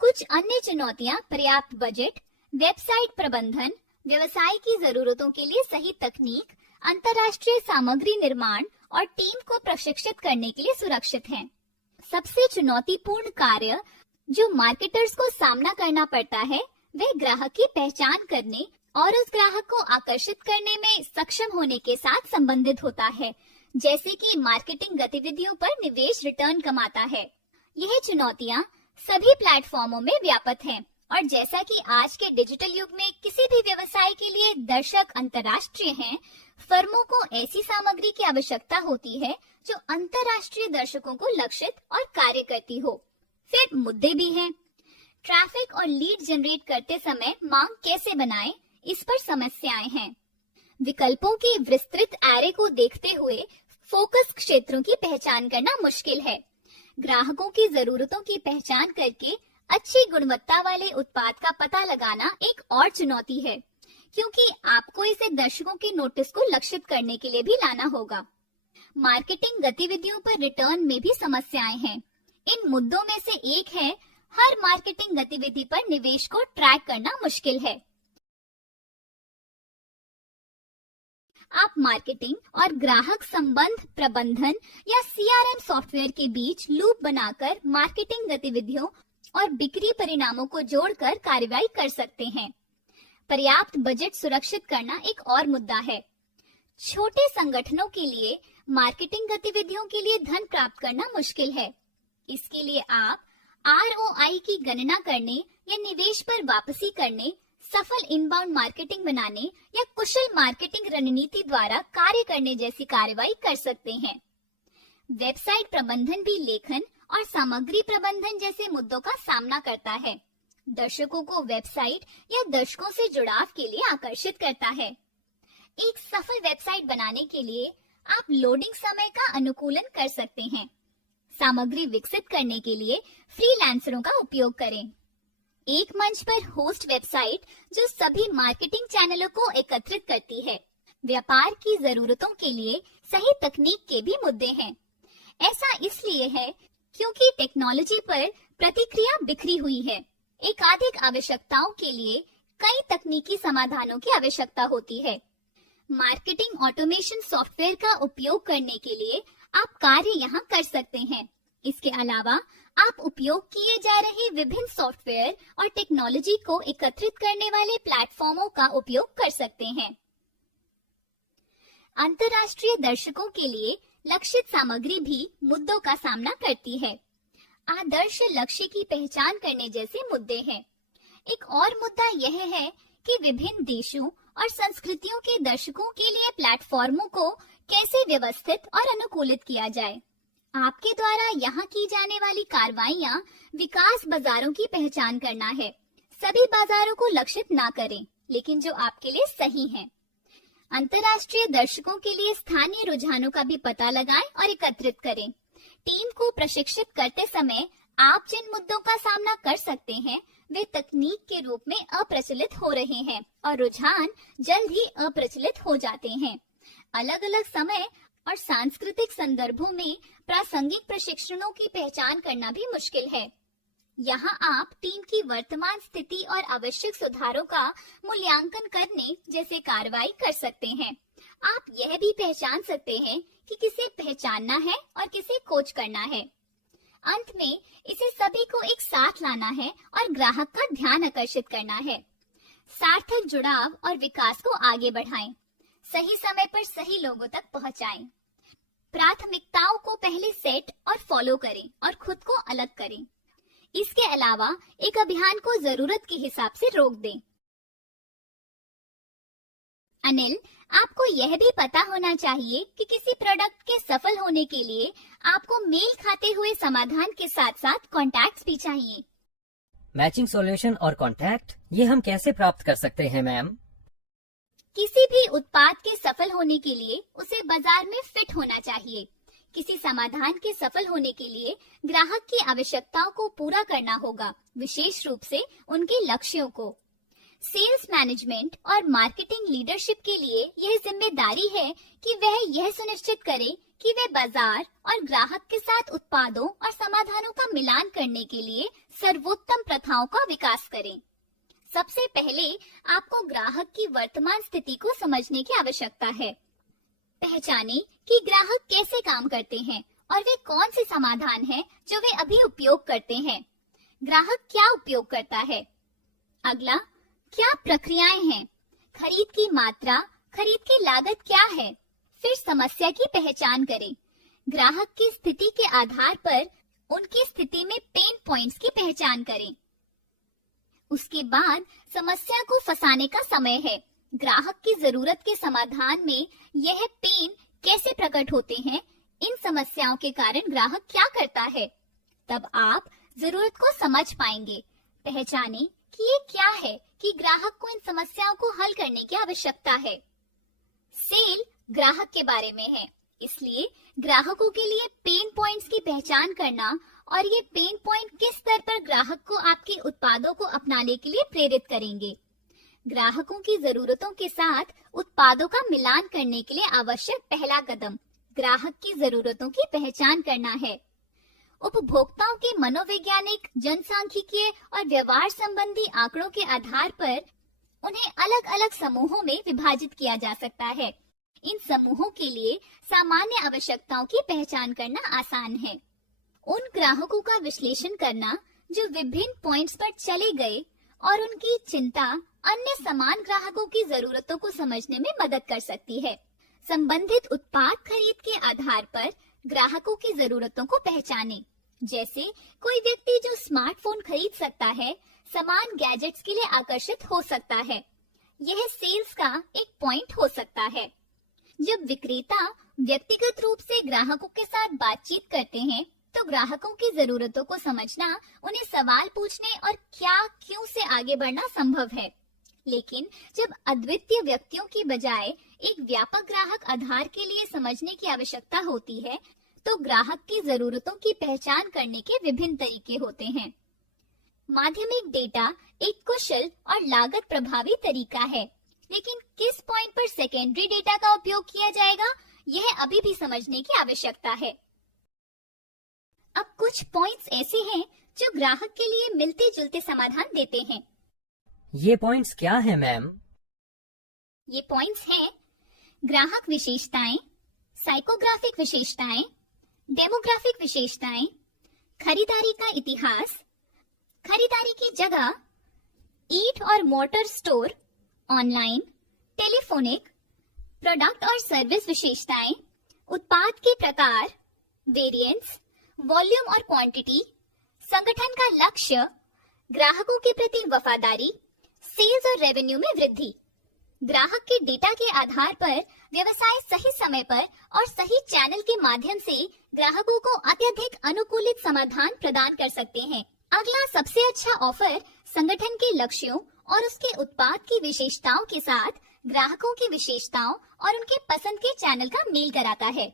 कुछ अन्य चुनौतियां पर्याप्त बजट, वेबसाइट प्रबंधन, व्यवसाय की जरूरतों के लिए सही तकनीक, अंतर्राष्ट्रीय सामग्री निर्माण और टीम को प्रशिक्षित करने के लिए सुरक्षित हैं। सबसे चुनौतीपूर्ण कार्य जो मार्केटर्स को सामना करना पड़ता है वह ग्राहक की पहचान करने और उस ग्राहक को आकर्षित करने में सक्षम होने के साथ संबंधित होता है, जैसे कि मार्केटिंग गतिविधियों पर निवेश रिटर्न कमाता है। यह चुनौतियां सभी प्लेटफॉर्मों में व्यापक हैं और जैसा कि आज के डिजिटल युग में किसी भी व्यवसाय के लिए दर्शक अंतर्राष्ट्रीय हैं, फर्मों को ऐसी सामग्री की आवश्यकता होती है जो अंतर्राष्ट्रीय दर्शकों को लक्षित और कार्य करती हो। फिर मुद्दे भी हैं। ट्रैफिक और लीड जनरेट करते समय मांग कैसे बनाएं, इस पर समस्याएं हैं। विकल्पों की विस्तृत एरे को देखते हुए फोकस क्षेत्रों की पहचान करना मुश्किल है। ग्राहकों की जरूरतों की पहचान करके अच्छी गुणवत्ता वाले उत्पाद का पता लगाना एक और चुनौती है, क्योंकि आपको इसे दर्शकों के नोटिस को लक्षित करने के लिए भी लाना होगा। मार्केटिंग गतिविधियों पर रिटर्न में भी समस्याएं हैं। इन मुद्दों में से एक है, हर मार्केटिंग गतिविधि पर निवेश को ट्रैक करना मुश्किल है। आप मार्केटिंग और ग्राहक संबंध प्रबंधन या CRM सॉफ्टवेयर के बीच लूप बनाकर मार्केटिंग गतिविधियों और बिक्री परिणामों को जोड़कर कार्रवाई कर सकते हैं। पर्याप्त बजट सुरक्षित करना एक और मुद्दा है। छोटे संगठनों के लिए मार्केटिंग गतिविधियों के लिए धन प्राप्त करना मुश्किल है। इसके लिए आप ROI की गणना करने या निवेश पर वापसी करने, सफल इनबाउंड मार्केटिंग बनाने या कुशल मार्केटिंग रणनीति द्वारा कार्य करने जैसी कार्रवाई कर सकते हैं। वेबसाइट प्रबंधन भी लेखन और सामग्री प्रबंधन जैसे मुद्दों का सामना करता है। दर्शकों को वेबसाइट या दर्शकों से जुड़ाव के लिए आकर्षित करता है। एक सफल वेबसाइट बनाने के लिए आप लोडिंग समय का अनुकूलन कर सकते हैं। सामग्री विकसित करने के लिए फ्रीलांसरों का उपयोग करें। एक मंच पर होस्ट वेबसाइट जो सभी मार्केटिंग चैनलों को एकत्रित करती है। व्यापार की जरूरतों के लिए सही तकनीक के भी मुद्दे हैं। ऐसा इसलिए है क्योंकि टेक्नोलॉजी पर प्रतिक्रिया बिखरी हुई है। एकाधिक आवश्यकताओं के लिए कई तकनीकी समाधानों की आवश्यकता होती है। मार्केटिंग ऑटोमेशन सॉफ्टवेयर का उपयोग करने के लिए आप कार्य यहाँ कर सकते हैं। इसके अलावा आप उपयोग किए जा रहे विभिन्न सॉफ्टवेयर और टेक्नोलॉजी को एकत्रित करने वाले प्लेटफॉर्मों का उपयोग कर सकते हैं। अंतर्राष्ट्रीय दर्शकों के लिए लक्षित सामग्री भी मुद्दों का सामना करती है। आदर्श लक्ष्य की पहचान करने जैसे मुद्दे हैं। एक और मुद्दा यह है कि विभिन्न देशों और संस्कृतियों के दर्शकों के लिए प्लेटफॉर्मों को कैसे व्यवस्थित और अनुकूलित किया जाए। आपके द्वारा यहाँ की जाने वाली कार्रवाइयाँ विकास बाजारों की पहचान करना है। सभी बाजारों को लक्षित ना करें, लेकिन जो आपके लिए सही हैं। अंतर्राष्ट्रीय दर्शकों के लिए स्थानीय रुझानों का भी पता लगाएं और एकत्रित करें। टीम को प्रशिक्षित करते समय आप जिन मुद्दों का सामना कर सकते हैं वे तकनीक के रूप में अप्रचलित हो रहे हैं और रुझान जल्द ही अप्रचलित हो जाते हैं। अलग अलग समय और सांस्कृतिक संदर्भों में प्रासंगिक प्रशिक्षणों की पहचान करना भी मुश्किल है। यहाँ आप टीम की वर्तमान स्थिति और आवश्यक सुधारों का मूल्यांकन करने जैसे कार्रवाई कर सकते हैं। आप यह भी पहचान सकते हैं कि किसे पहचानना है और किसे कोच करना है। अंत में इसे सभी को एक साथ लाना है और ग्राहक का ध्यान आकर्षित करना है। सार्थक जुड़ाव और विकास को आगे बढ़ाएं। सही समय पर सही लोगों तक पहुंचाएं। प्राथमिकताओं को पहले सेट और फॉलो करें और खुद को अलग करें। इसके अलावा एक अभियान को जरूरत के हिसाब से रोक दें। अनिल, आपको यह भी पता होना चाहिए कि किसी प्रोडक्ट के सफल होने के लिए आपको मेल खाते हुए समाधान के साथ साथ कॉन्टैक्ट्स भी चाहिए। मैचिंग सॉल्यूशन और कॉन्टैक्ट, ये हम कैसे प्राप्त कर सकते हैं मैम? किसी भी उत्पाद के सफल होने के लिए उसे बाजार में फिट होना चाहिए। किसी समाधान के सफल होने के लिए ग्राहक की आवश्यकताओं को पूरा करना होगा, विशेष रूप से उनके लक्ष्यों को। सेल्स मैनेजमेंट और मार्केटिंग लीडरशिप के लिए यह जिम्मेदारी है कि वह यह सुनिश्चित करे कि वे बाजार और ग्राहक के साथ उत्पादों और समाधानों का मिलान करने के लिए सर्वोत्तम प्रथाओं का विकास करें। सबसे पहले आपको ग्राहक की वर्तमान स्थिति को समझने की आवश्यकता है। पहचानें कि ग्राहक कैसे काम करते हैं और वे कौन से समाधान हैं जो वे अभी उपयोग करते हैं। ग्राहक क्या उपयोग करता है। अगला, क्या प्रक्रियाएं हैं। खरीद की मात्रा, खरीद की लागत क्या है। फिर समस्या की पहचान करें। ग्राहक की स्थिति के आधार पर उनकी स्थिति में पेन पॉइंट्स की पहचान करें। उसके बाद समस्या को फंसाने का समय है। ग्राहक की जरूरत के समाधान में यह पेन कैसे प्रकट होते हैं, इन समस्याओं के कारण ग्राहक क्या करता है, तब आप जरूरत को समझ पाएंगे। पहचानें कि ये क्या है कि ग्राहक को इन समस्याओं को हल करने की आवश्यकता है। सेल ग्राहक के बारे में है, इसलिए ग्राहकों के लिए पेन पॉइंट्स की पहचान करना और ये पेन पॉइंट किस स्तर पर ग्राहक को आपके उत्पादों को अपनाने के लिए प्रेरित करेंगे। ग्राहकों की जरूरतों के साथ उत्पादों का मिलान करने के लिए आवश्यक पहला कदम ग्राहक की जरूरतों की पहचान करना है। उपभोक्ताओं के मनोवैज्ञानिक, जनसांख्यिकीय और व्यवहार संबंधी आंकड़ों के आधार पर उन्हें अलग अलग समूहों में विभाजित किया जा सकता है। इन समूहों के लिए सामान्य आवश्यकताओं की पहचान करना आसान है। उन ग्राहकों का विश्लेषण करना जो विभिन्न पॉइंट्स पर चले गए और उनकी चिंता अन्य समान ग्राहकों की जरूरतों को समझने में मदद कर सकती है। संबंधित उत्पाद खरीद के आधार पर ग्राहकों की जरूरतों को पहचानें। जैसे कोई व्यक्ति जो स्मार्टफोन खरीद सकता है, समान गैजेट्स के लिए आकर्षित हो सकता है। यह सेल्स का एक पॉइंट हो सकता है। जब विक्रेता व्यक्तिगत रूप से ग्राहकों के साथ बातचीत करते हैं, तो ग्राहकों की जरूरतों को समझना, उन्हें सवाल पूछने और क्या क्यों से आगे बढ़ना संभव है। लेकिन जब अद्वितीय व्यक्तियों की बजाय एक व्यापक ग्राहक आधार के लिए समझने की आवश्यकता होती है, तो ग्राहक की जरूरतों की पहचान करने के विभिन्न तरीके होते हैं। माध्यमिक डेटा एक कुशल और लागत प्रभावी तरीका है, लेकिन किस पॉइंट पर सेकेंडरी डेटा का उपयोग किया जाएगा, यह अभी भी समझने की आवश्यकता है। अब कुछ पॉइंट्स ऐसे हैं जो ग्राहक के लिए मिलते जुलते समाधान देते हैं। ये पॉइंट्स क्या है मैम? ये पॉइंट्स हैं ग्राहक विशेषताएं, साइकोग्राफिक विशेषताएं, डेमोग्राफिक विशेषताएं, खरीदारी का इतिहास, खरीदारी की जगह, ईट और motor store, online, telephonic, product और सर्विस विशेषताएं, उत्पाद के प्रकार, वेरिएंस, वॉल्यूम और क्वांटिटी, संगठन का लक्ष्य, ग्राहकों के प्रति वफादारी, सेल्स और रेवेन्यू में वृद्धि। ग्राहक के डेटा के आधार पर व्यवसाय सही समय पर और सही चैनल के माध्यम से ग्राहकों को अत्यधिक अनुकूलित समाधान प्रदान कर सकते हैं। अगला सबसे अच्छा ऑफर संगठन के लक्ष्यों और उसके उत्पाद की विशेषताओं के साथ ग्राहकों की विशेषताओं और उनके पसंद के चैनल का मेल कराता है।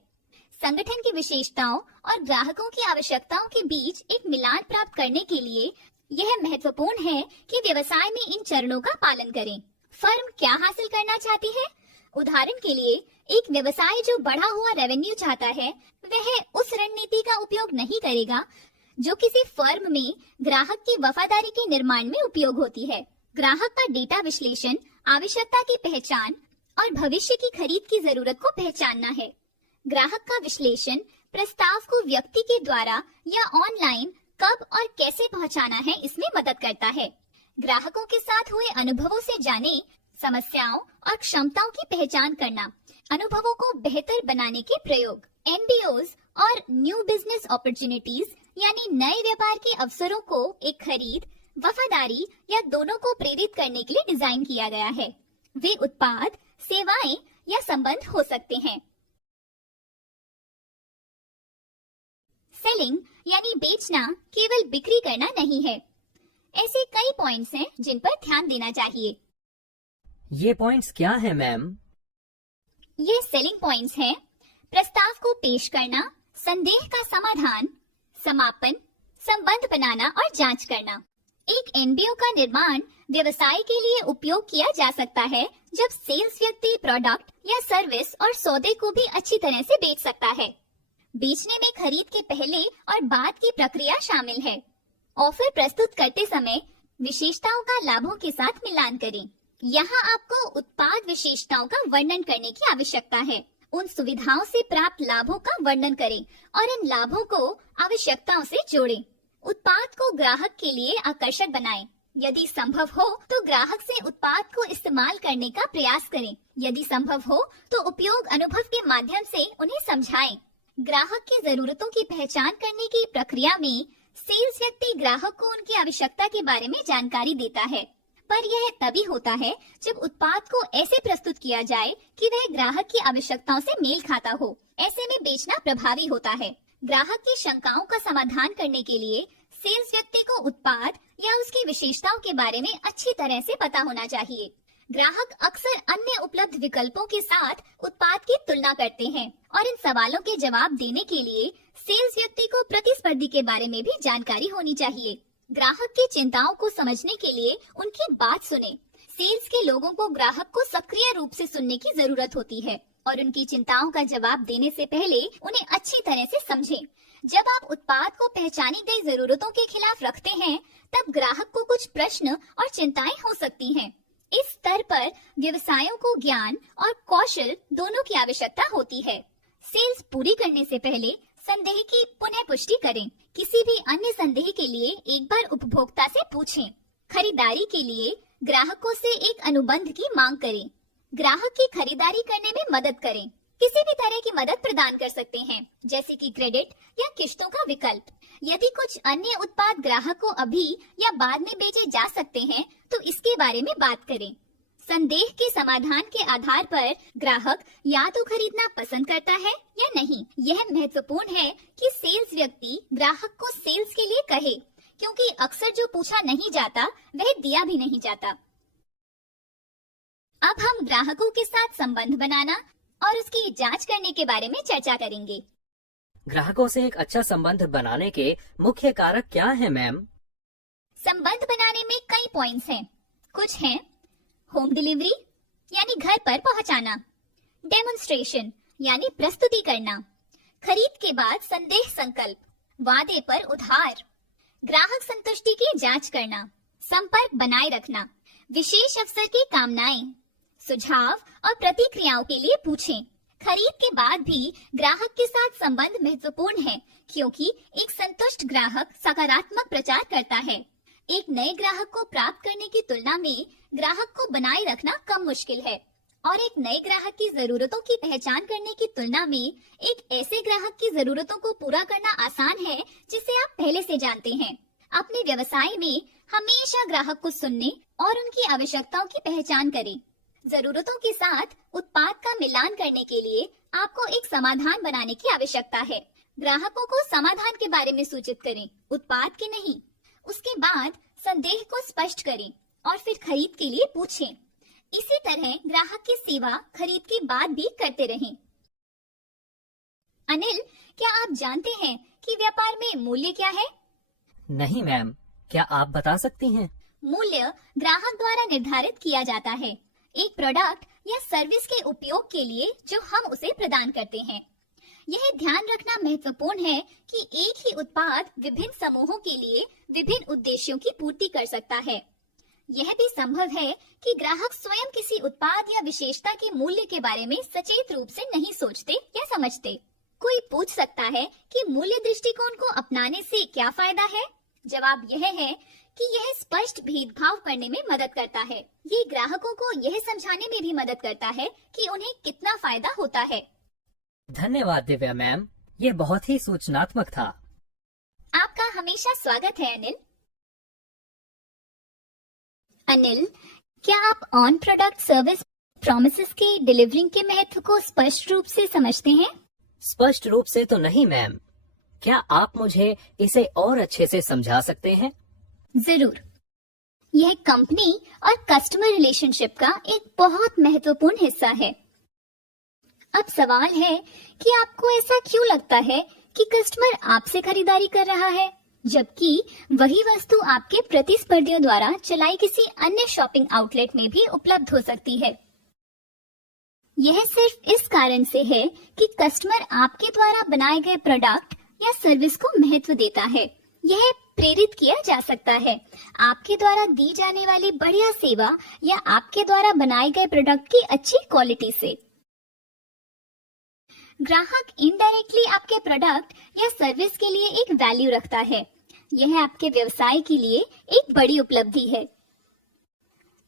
संगठन की विशेषताओं और ग्राहकों की आवश्यकताओं के बीच एक मिलान प्राप्त करने के लिए यह महत्वपूर्ण है कि व्यवसाय में इन चरणों का पालन करें। फर्म क्या हासिल करना चाहती है? उदाहरण के लिए, एक व्यवसाय जो बढ़ा हुआ रेवेन्यू चाहता है, वह उस रणनीति का उपयोग नहीं करेगा जो किसी फर्म में ग्राहक की वफादारी के निर्माण में उपयोग होती है। ग्राहक का डेटा विश्लेषण, आवश्यकता की पहचान और भविष्य की खरीद की जरूरत को पहचानना है। ग्राहक का विश्लेषण प्रस्ताव को व्यक्ति के द्वारा या ऑनलाइन कब और कैसे पहुंचाना है, इसमें मदद करता है। ग्राहकों के साथ हुए अनुभवों से जाने, समस्याओं और क्षमताओं की पहचान करना, अनुभवों को बेहतर बनाने के प्रयोग। एनबीओज और न्यू बिजनेस अपॉर्चुनिटीज यानी नए व्यापार के अवसरों को एक खरीद, वफादारी या दोनों को प्रेरित करने के लिए डिजाइन किया गया है। वे उत्पाद, सेवाएं या संबंध हो सकते हैं। सेलिंग यानी बेचना केवल बिक्री करना नहीं है। ऐसे कई पॉइंट्स हैं जिन पर ध्यान देना चाहिए। ये पॉइंट्स क्या है मैम? ये सेलिंग पॉइंट्स हैं: प्रस्ताव को पेश करना, संदेह का समाधान, समापन, संबंध बनाना और जांच करना। एक एनबीओ का निर्माण व्यवसाय के लिए उपयोग किया जा सकता है जब सेल्स व्यक्ति प्रोडक्ट या सर्विस और सौदे को भी अच्छी तरह से बेच सकता है। बेचने में खरीद के पहले और बाद की प्रक्रिया शामिल है। ऑफर प्रस्तुत करते समय विशेषताओं का लाभों के साथ मिलान करें। यहाँ आपको उत्पाद विशेषताओं का वर्णन करने की आवश्यकता है। उन सुविधाओं से प्राप्त लाभों का वर्णन करें और इन लाभों को आवश्यकताओं से जोड़ें। उत्पाद को ग्राहक के लिए आकर्षक बनाएं। यदि संभव हो तो ग्राहक से उत्पाद को इस्तेमाल करने का प्रयास करें। यदि संभव हो तो उपयोग अनुभव के माध्यम से उन्हें समझाएं। ग्राहक की जरूरतों की पहचान करने की प्रक्रिया में सेल्स व्यक्ति ग्राहक को उनकी आवश्यकता के बारे में जानकारी देता है। पर यह तभी होता है जब उत्पाद को ऐसे प्रस्तुत किया जाए कि वह ग्राहक की आवश्यकताओं से मेल खाता हो। ऐसे में बेचना प्रभावी होता है। ग्राहक की शंकाओं का समाधान करने के लिए सेल्स व्यक्ति को उत्पाद या उसकी विशेषताओं के बारे में अच्छी तरह से पता होना चाहिए। ग्राहक अक्सर अन्य उपलब्ध विकल्पों के साथ उत्पाद की तुलना करते हैं और इन सवालों के जवाब देने के लिए सेल्स व्यक्ति को प्रतिस्पर्धी के बारे में भी जानकारी होनी चाहिए। ग्राहक की चिंताओं को समझने के लिए उनकी बात सुने। सेल्स के लोगों को ग्राहक को सक्रिय रूप से सुनने की जरूरत होती है और उनकी चिंताओं का जवाब देने से पहले उन्हें अच्छी तरह से समझें। जब आप उत्पाद को पहचानी गई जरूरतों के खिलाफ रखते हैं, तब ग्राहक को कुछ प्रश्न और चिंताएं हो सकती हैं। इस स्तर पर व्यवसायों को ज्ञान और कौशल दोनों की आवश्यकता होती है। सेल्स पूरी करने से पहले संदेह की पुनः पुष्टि करें। किसी भी अन्य संदेह के लिए एक बार उपभोक्ता से पूछें। खरीदारी के लिए ग्राहकों से एक अनुबंध की मांग करें। ग्राहक की खरीदारी करने में मदद करें। किसी भी तरह की मदद प्रदान कर सकते हैं, जैसे कि क्रेडिट या किश्तों का विकल्प। यदि कुछ अन्य उत्पाद ग्राहक को अभी या बाद में बेचे जा सकते हैं, तो इसके बारे में बात करें। संदेह के समाधान के आधार पर ग्राहक या तो खरीदना पसंद करता है या नहीं। यह महत्वपूर्ण है कि सेल्स व्यक्ति ग्राहक को सेल्स के लिए कहे, क्योंकि अक्सर जो पूछा नहीं जाता वह दिया भी नहीं जाता। अब हम ग्राहकों के साथ संबंध बनाना और उसकी जांच करने के बारे में चर्चा करेंगे। ग्राहकों से एक अच्छा संबंध बनाने के मुख्य कारक क्या हैं, मैम? संबंध बनाने में कई पॉइंट्स हैं। कुछ हैं होम डिलीवरी यानी घर पर पहुंचाना, डेमोन्स्ट्रेशन यानी प्रस्तुति करना, खरीद के बाद संदेह संकल्प, वादे पर उधार, ग्राहक संतुष्टि की जांच करना, संपर्क बनाए रखना, विशेष अवसर की कामनाएं, सुझाव और प्रतिक्रियाओं के लिए पूछें। खरीद के बाद भी ग्राहक के साथ संबंध महत्वपूर्ण है, क्योंकि एक संतुष्ट ग्राहक सकारात्मक प्रचार करता है। एक नए ग्राहक को प्राप्त करने की तुलना में ग्राहक को बनाए रखना कम मुश्किल है और एक नए ग्राहक की जरूरतों की पहचान करने की तुलना में एक ऐसे ग्राहक की जरूरतों को पूरा करना आसान है जिसे आप पहले से जानते हैं। अपने व्यवसाय में हमेशा ग्राहक को सुनने और उनकी आवश्यकताओं की पहचान करें। जरूरतों के साथ उत्पाद का मिलान करने के लिए आपको एक समाधान बनाने की आवश्यकता है। ग्राहकों को समाधान के बारे में सूचित करें, उत्पाद के नहीं। उसके बाद संदेह को स्पष्ट करें और फिर खरीद के लिए पूछें। इसी तरह ग्राहक की सेवा खरीद के बाद भी करते रहें। अनिल, क्या आप जानते हैं कि व्यापार में मूल्य क्या है? नहीं मैम, क्या आप बता सकती हैं? मूल्य ग्राहक द्वारा निर्धारित किया जाता है, एक प्रोडक्ट या सर्विस के उपयोग के लिए जो हम उसे प्रदान करते हैं। यह ध्यान रखना महत्वपूर्ण है कि एक ही उत्पाद विभिन्न समूहों के लिए विभिन्न उद्देश्यों की पूर्ति कर सकता है। यह भी संभव है कि ग्राहक स्वयं किसी उत्पाद या विशेषता के मूल्य के बारे में सचेत रूप से नहीं सोचते या समझते। कोई पूछ सकता है कि मूल्य दृष्टिकोण को अपनाने से क्या फायदा है? जवाब यह है कि यह स्पष्ट भेदभाव करने में मदद करता है। ये ग्राहकों को यह समझाने में भी मदद करता है कि उन्हें कितना फायदा होता है। धन्यवाद दिव्या मैम, ये बहुत ही सूचनात्मक था। आपका हमेशा स्वागत है अनिल। अनिल, क्या आप ऑन प्रोडक्ट सर्विस प्रॉमिसेस के डिलीवरिंग के महत्व को स्पष्ट रूप से समझते हैं? स्पष्ट रूप से तो नहीं मैम, क्या आप मुझे इसे और अच्छे से समझा सकते हैं? जरूर। यह कंपनी और कस्टमर रिलेशनशिप का एक बहुत महत्वपूर्ण हिस्सा है। अब सवाल है कि आपको ऐसा क्यों लगता है कि कस्टमर आपसे खरीदारी कर रहा है, जबकि वही वस्तु आपके प्रतिस्पर्धियों द्वारा चलाई किसी अन्य शॉपिंग आउटलेट में भी उपलब्ध हो सकती है। यह सिर्फ इस कारण से है कि कस्टमर आपके द्वारा बनाए गए प्रोडक्ट या सर्विस को महत्व देता है। यह प्रेरित किया जा सकता है आपके द्वारा दी जाने वाली बढ़िया सेवा या आपके द्वारा बनाए गए प्रोडक्ट की अच्छी क्वालिटी से। ग्राहक इनडायरेक्टली आपके प्रोडक्ट या सर्विस के लिए एक वैल्यू रखता है। यह आपके व्यवसाय के लिए एक बड़ी उपलब्धि है।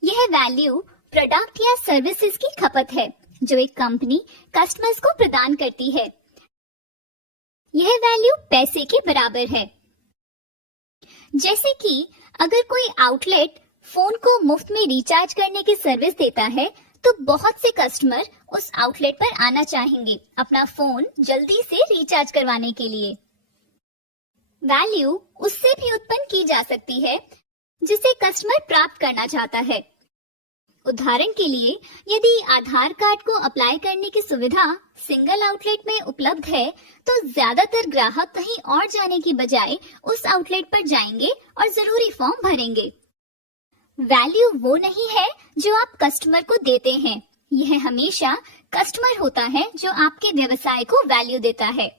यह वैल्यू प्रोडक्ट या सर्विसेज की खपत है जो एक कंपनी कस्टमर्स को प्रदान करती है। यह वैल्यू पैसे के बराबर है। जैसे कि अगर कोई आउटलेट फोन को मुफ्त में रिचार्ज करने की सर्विस देता है तो बहुत से कस्टमर उस आउटलेट पर आना चाहेंगे अपना फोन जल्दी से रिचार्ज करवाने के लिए। वैल्यू उससे भी उत्पन्न की जा सकती है जिसे कस्टमर प्राप्त करना चाहता है। उदाहरण के लिए, यदि आधार कार्ड को अप्लाई करने की सुविधा सिंगल आउटलेट में उपलब्ध है तो ज्यादातर ग्राहक कहीं और जाने की बजाय उस आउटलेट पर जाएंगे और जरूरी फॉर्म भरेंगे। वैल्यू वो नहीं है जो आप कस्टमर को देते हैं, यह हमेशा कस्टमर होता है जो आपके व्यवसाय को वैल्यू देता है।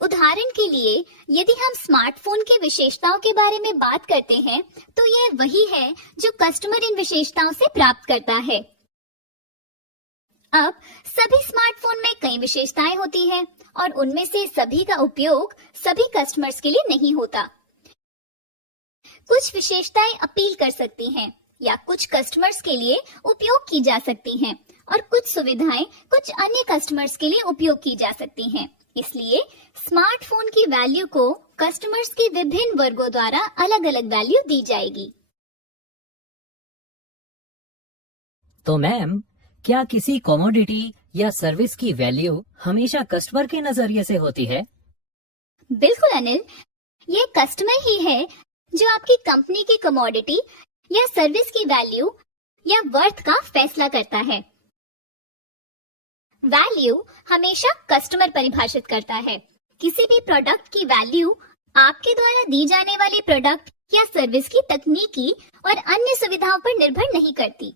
उदाहरण के लिए, यदि हम स्मार्टफोन की विशेषताओं के बारे में बात करते हैं तो यह वही है जो कस्टमर इन विशेषताओं से प्राप्त करता है। अब सभी स्मार्टफोन में कई विशेषताएं होती हैं और उनमें से सभी का उपयोग सभी कस्टमर्स के लिए नहीं होता। कुछ विशेषताएं अपील कर सकती हैं या कुछ कस्टमर्स के लिए उपयोग की जा सकती हैं और कुछ सुविधाएं कुछ अन्य कस्टमर्स के लिए उपयोग की जा सकती हैं। इसलिए स्मार्टफोन की वैल्यू को कस्टमर्स के विभिन्न वर्गों द्वारा अलग अलग वैल्यू दी जाएगी। तो मैम, क्या किसी कमोडिटी या सर्विस की वैल्यू हमेशा कस्टमर के नजरिए से होती है? बिल्कुल अनिल, ये कस्टमर ही है जो आपकी कंपनी की कमोडिटी या सर्विस की वैल्यू या वर्थ का फैसला करता है। वैल्यू हमेशा कस्टमर परिभाषित करता है। किसी भी प्रोडक्ट की वैल्यू आपके द्वारा दी जाने वाली प्रोडक्ट या सर्विस की तकनीकी और अन्य सुविधाओं पर निर्भर नहीं करती।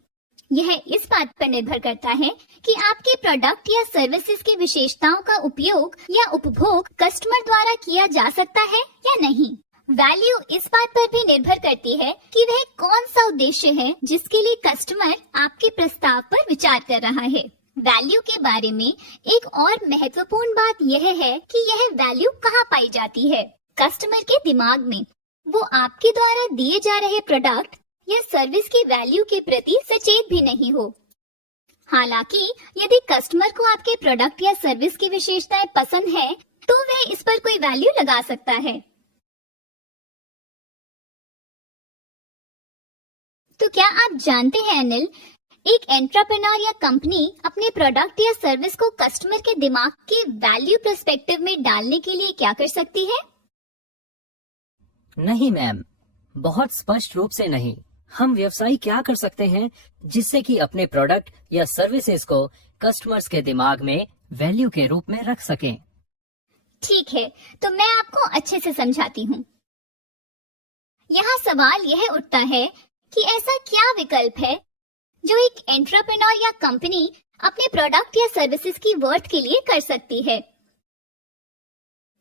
यह इस बात पर निर्भर करता है कि आपके प्रोडक्ट या सर्विसेज की विशेषताओं का उपयोग या उपभोग कस्टमर द्वारा किया जा सकता है या नहीं। वैल्यू इस बात पर भी निर्भर करती है कि वह कौन सा उद्देश्य है जिसके लिए कस्टमर आपके प्रस्ताव पर विचार कर रहा है। वैल्यू के बारे में एक और महत्वपूर्ण बात यह है कि यह वैल्यू कहाँ पाई जाती है। कस्टमर के दिमाग में वो आपके द्वारा दिए जा रहे प्रोडक्ट या सर्विस की वैल्यू के प्रति सचेत भी नहीं हो। हालांकि यदि कस्टमर को आपके प्रोडक्ट या सर्विस की विशेषताएं पसंद है तो वह इस पर कोई वैल्यू लगा सकता है। तो क्या आप जानते हैं अनिल, एक एंटरप्रेन्योर या कंपनी अपने प्रोडक्ट या सर्विस को कस्टमर के दिमाग के वैल्यू पर्सपेक्टिव में डालने के लिए क्या कर सकती है? नहीं मैम, बहुत स्पष्ट रूप से नहीं। हम व्यवसायी क्या कर सकते हैं जिससे कि अपने प्रोडक्ट या सर्विसेज को कस्टमर्स के दिमाग में वैल्यू के रूप में रख सकें। ठीक है, तो मैं आपको अच्छे से समझाती हूँ। यहाँ सवाल यह उठता है कि ऐसा क्या विकल्प है जो एक एंटरप्रेन्योर या कंपनी अपने प्रोडक्ट या सर्विसेज की वर्थ के लिए कर सकती है।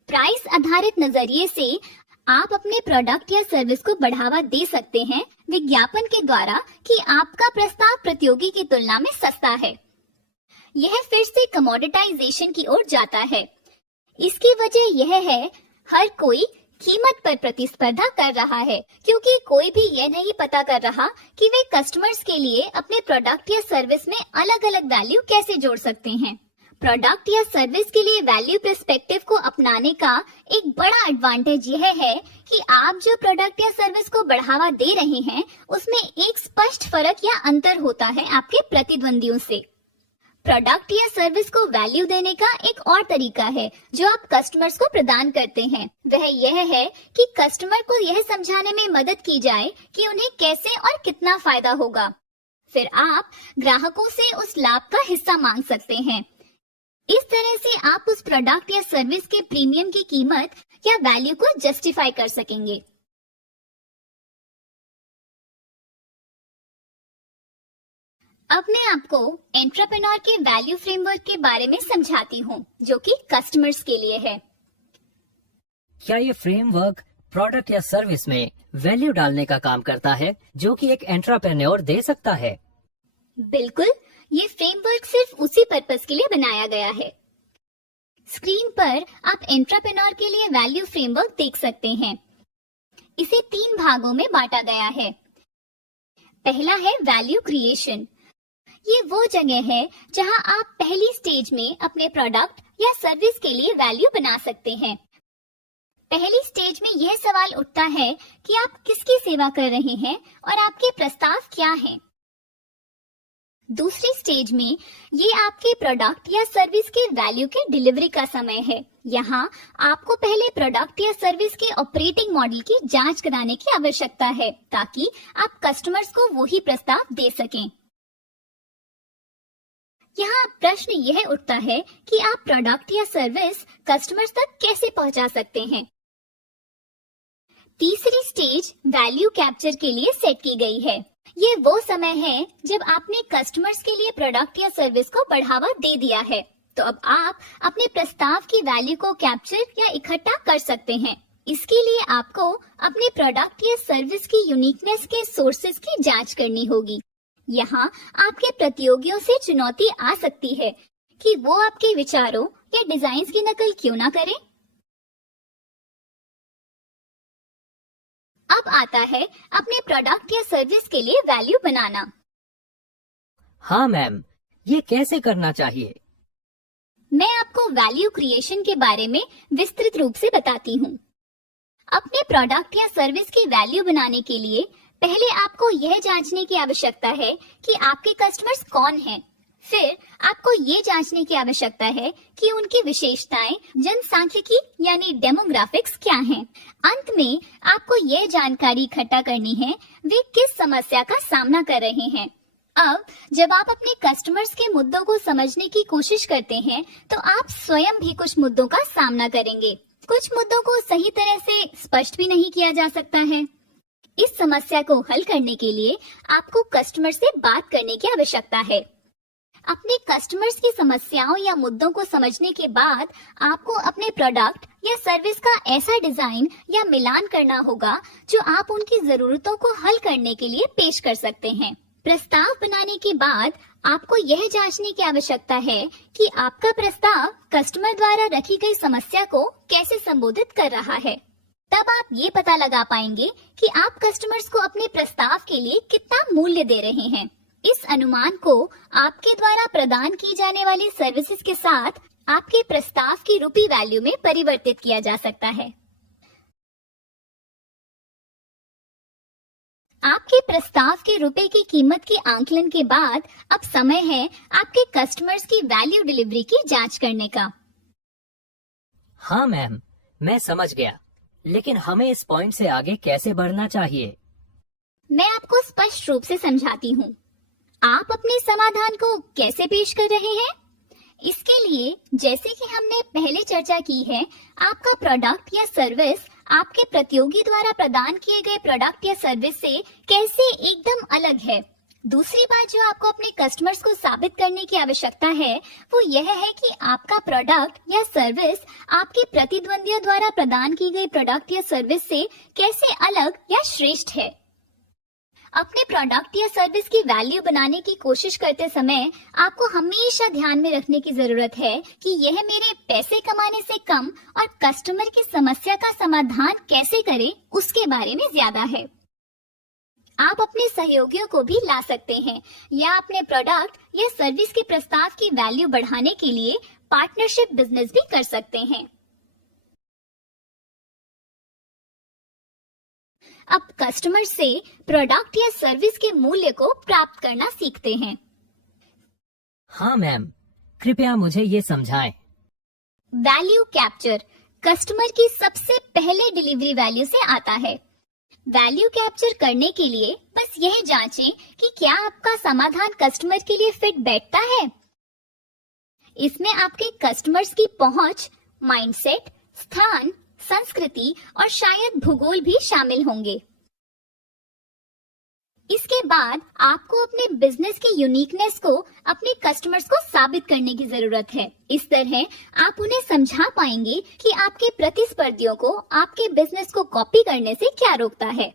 प्राइस आधारित नजरिए से आप अपने प्रोडक्ट या सर्विस को बढ़ावा दे सकते हैं विज्ञापन के द्वारा कि आपका प्रस्ताव प्रतियोगी की तुलना में सस्ता है। यह फिर से कमोडिटाइजेशन की ओर जाता है। इसकी वजह यह है हर कोई कीमत पर प्रतिस्पर्धा कर रहा है क्योंकि कोई भी यह नहीं पता कर रहा कि वे कस्टमर्स के लिए अपने प्रोडक्ट या सर्विस में अलग अलग वैल्यू कैसे जोड़ सकते हैं। प्रोडक्ट या सर्विस के लिए वैल्यू पर्सपेक्टिव को अपनाने का एक बड़ा एडवांटेज यह है कि आप जो प्रोडक्ट या सर्विस को बढ़ावा दे रहे हैं उसमें एक स्पष्ट फर्क या अंतर होता है आपके प्रतिद्वंदियों से। प्रोडक्ट या सर्विस को वैल्यू देने का एक और तरीका है जो आप कस्टमर्स को प्रदान करते हैं, वह यह है कि कस्टमर को यह समझाने में मदद की जाए कि उन्हें कैसे और कितना फायदा होगा। फिर आप ग्राहकों से उस लाभ का हिस्सा मांग सकते हैं। इस तरह से आप उस प्रोडक्ट या सर्विस के प्रीमियम की कीमत या वैल्यू को जस्टिफाई कर सकेंगे। अब मैं आपको एंटरप्रेन्योर के वैल्यू फ्रेमवर्क के बारे में समझाती हूँ जो कि कस्टमर्स के लिए है। क्या ये फ्रेमवर्क प्रोडक्ट या सर्विस में वैल्यू डालने का काम करता है जो कि एक एंटरप्रेन्योर दे सकता है? बिल्कुल, ये फ्रेमवर्क सिर्फ उसी पर्पस के लिए बनाया गया है। स्क्रीन पर आप एंटरप्रेन्योर के लिए वैल्यू फ्रेमवर्क देख सकते हैं। इसे 3 भागों में बांटा गया है। पहला है वैल्यू क्रिएशन। ये वो जगह है जहां आप पहली स्टेज में अपने प्रोडक्ट या सर्विस के लिए वैल्यू बना सकते हैं। पहली स्टेज में यह सवाल उठता है कि आप किसकी सेवा कर रहे हैं और आपके प्रस्ताव क्या हैं। दूसरी स्टेज में ये आपके प्रोडक्ट या सर्विस के वैल्यू के डिलीवरी का समय है। यहाँ आपको पहले प्रोडक्ट या सर्विस के ऑपरेटिंग मॉडल की जांच कराने की आवश्यकता है ताकि आप कस्टमर्स को वही प्रस्ताव दे सकें। यहाँ प्रश्न यह उठता है कि आप प्रोडक्ट या सर्विस कस्टमर्स तक कैसे पहुंचा सकते हैं। तीसरी स्टेज वैल्यू कैप्चर के लिए सेट की गई है। ये वो समय है जब आपने कस्टमर्स के लिए प्रोडक्ट या सर्विस को बढ़ावा दे दिया है, तो अब आप अपने प्रस्ताव की वैल्यू को कैप्चर या इकट्ठा कर सकते हैं। इसके लिए आपको अपने प्रोडक्ट या सर्विस की यूनिकनेस के सोर्सेज की जांच करनी होगी। यहाँ आपके प्रतियोगियों से चुनौती आ सकती है कि वो आपके विचारों या डिजाइन्स की नकल क्यों ना करें। अब आता है अपने प्रोडक्ट या सर्विस के लिए वैल्यू बनाना। हाँ मैम, ये कैसे करना चाहिए? मैं आपको वैल्यू क्रिएशन के बारे में विस्तृत रूप से बताती हूँ। अपने प्रोडक्ट या सर्विस की वैल्यू बनाने के लिए पहले आपको यह जांचने की आवश्यकता है कि आपके कस्टमर्स कौन हैं। फिर आपको ये जांचने की आवश्यकता है कि उनकी विशेषताएं जनसांख्यिकी यानी डेमोग्राफिक्स क्या हैं। अंत में आपको यह जानकारी इकट्ठा करनी है वे किस समस्या का सामना कर रहे हैं। अब जब आप अपने कस्टमर्स के मुद्दों को समझने की कोशिश करते हैं तो आप स्वयं भी कुछ मुद्दों का सामना करेंगे। कुछ मुद्दों को सही तरह से स्पष्ट भी नहीं किया जा सकता है। इस समस्या को हल करने के लिए आपको कस्टमर से बात करने की आवश्यकता है। अपने कस्टमर्स की समस्याओं या मुद्दों को समझने के बाद आपको अपने प्रोडक्ट या सर्विस का ऐसा डिजाइन या मिलान करना होगा जो आप उनकी जरूरतों को हल करने के लिए पेश कर सकते हैं। प्रस्ताव बनाने के बाद आपको यह जांचने की आवश्यकता है कि आपका प्रस्ताव कस्टमर द्वारा रखी गई समस्या को कैसे संबोधित कर रहा है। तब आप ये पता लगा पाएंगे कि आप कस्टमर्स को अपने प्रस्ताव के लिए कितना मूल्य दे रहे हैं। इस अनुमान को आपके द्वारा प्रदान की जाने वाली सर्विसेज के साथ आपके प्रस्ताव की रुपी वैल्यू में परिवर्तित किया जा सकता है। आपके प्रस्ताव के रुपए की कीमत के आंकलन के बाद अब समय है आपके कस्टमर्स की वैल्यू डिलीवरी की जांच करने का। हाँ मैम, मैं समझ गया, लेकिन हमें इस पॉइंट से आगे कैसे बढ़ना चाहिए? मैं आपको स्पष्ट रूप से समझाती हूँ। आप अपने समाधान को कैसे पेश कर रहे हैं? इसके लिए जैसे कि हमने पहले चर्चा की है, आपका प्रोडक्ट या सर्विस आपके प्रतियोगी द्वारा प्रदान किए गए प्रोडक्ट या सर्विस से कैसे एकदम अलग है। दूसरी बात जो आपको अपने कस्टमर्स को साबित करने की आवश्यकता है वो यह है कि आपका प्रोडक्ट या सर्विस आपके प्रतिद्वंदियों द्वारा प्रदान की गई प्रोडक्ट या सर्विस से कैसे अलग या श्रेष्ठ है। अपने प्रोडक्ट या सर्विस की वैल्यू बनाने की कोशिश करते समय आपको हमेशा ध्यान में रखने की जरूरत है कि यह मेरे पैसे कमाने से कम और कस्टमर की समस्या का समाधान कैसे करें उसके बारे में ज्यादा है। आप अपने सहयोगियों को भी ला सकते हैं या अपने प्रोडक्ट या सर्विस के प्रस्ताव की वैल्यू बढ़ाने के लिए पार्टनरशिप बिजनेस भी कर सकते हैं। अब कस्टमर से प्रोडक्ट या सर्विस के मूल्य को प्राप्त करना सीखते हैं। हाँ मैम, कृपया मुझे ये समझाएं। वैल्यू कैप्चर कस्टमर की सबसे पहले डिलीवरी वैल्यू से आता है। वैल्यू कैप्चर करने के लिए बस यह जांचें कि क्या आपका समाधान कस्टमर के लिए फिट बैठता है। इसमें आपके कस्टमर्स की पहुंच, माइंडसेट, स्थान, संस्कृति और शायद भूगोल भी शामिल होंगे। इसके बाद आपको अपने बिजनेस की यूनिकनेस को अपने कस्टमर्स को साबित करने की जरूरत है। इस तरह आप उन्हें समझा पाएंगे कि आपके प्रतिस्पर्धियों को आपके बिजनेस को कॉपी करने से क्या रोकता है।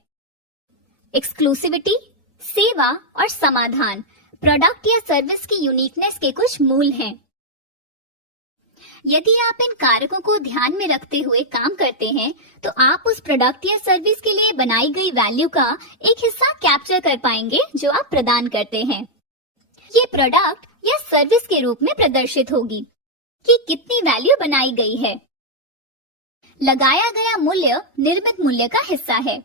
एक्सक्लूसिविटी, सेवा और समाधान प्रोडक्ट या सर्विस की यूनिकनेस के कुछ मूल हैं। यदि आप इन कारकों को ध्यान में रखते हुए काम करते हैं तो आप उस प्रोडक्ट या सर्विस के लिए बनाई गई वैल्यू का एक हिस्सा कैप्चर कर पाएंगे जो आप प्रदान करते हैं। ये प्रोडक्ट या सर्विस के रूप में प्रदर्शित होगी कि कितनी वैल्यू बनाई गई है। लगाया गया मूल्य निर्मित मूल्य का हिस्सा है।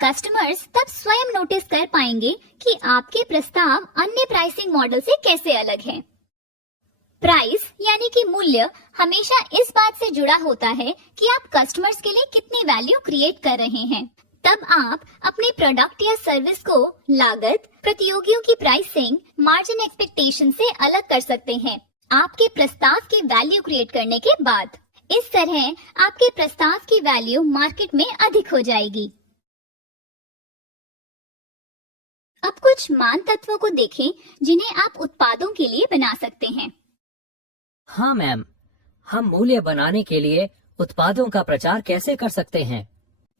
कस्टमर्स तब स्वयं नोटिस कर पाएंगे कि आपके प्रस्ताव अन्य प्राइसिंग मॉडल से कैसे अलग हैं। प्राइस यानी कि मूल्य हमेशा इस बात से जुड़ा होता है कि आप कस्टमर्स के लिए कितनी वैल्यू क्रिएट कर रहे हैं। तब आप अपने प्रोडक्ट या सर्विस को लागत, प्रतियोगियों की प्राइसिंग, मार्जिन एक्सपेक्टेशन से अलग कर सकते हैं आपके प्रस्ताव के वैल्यू क्रिएट करने के बाद। इस तरह आपके प्रस्ताव की वैल्यू मार्केट में अधिक हो जाएगी। अब कुछ मान तत्वों को देखें जिन्हें आप उत्पादों के लिए बना सकते हैं। हाँ मैम, हम मूल्य बनाने के लिए उत्पादों का प्रचार कैसे कर सकते हैं?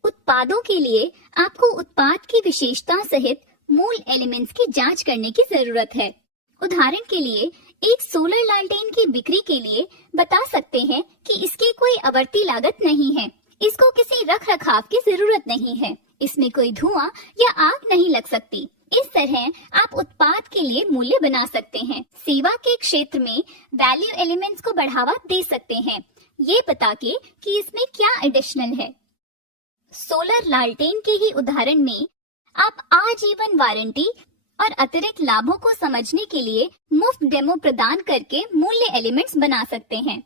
उत्पादों के लिए आपको उत्पाद की विशेषता सहित मूल एलिमेंट्स की जांच करने की जरूरत है। उदाहरण के लिए एक सोलर लालटेन की बिक्री के लिए बता सकते हैं कि इसकी कोई आवर्ती लागत नहीं है, इसको किसी रख रखाव की जरूरत नहीं है, इसमें कोई धुआं या आग नहीं लग सकती। इस तरह आप उत्पाद के लिए मूल्य बना सकते हैं। सेवा के क्षेत्र में वैल्यू एलिमेंट्स को बढ़ावा दे सकते हैं, ये बता के कि इसमें क्या एडिशनल है। सोलर लालटेन के ही उदाहरण में आप आजीवन वारंटी और अतिरिक्त लाभों को समझने के लिए मुफ्त डेमो प्रदान करके मूल्य एलिमेंट्स बना सकते हैं।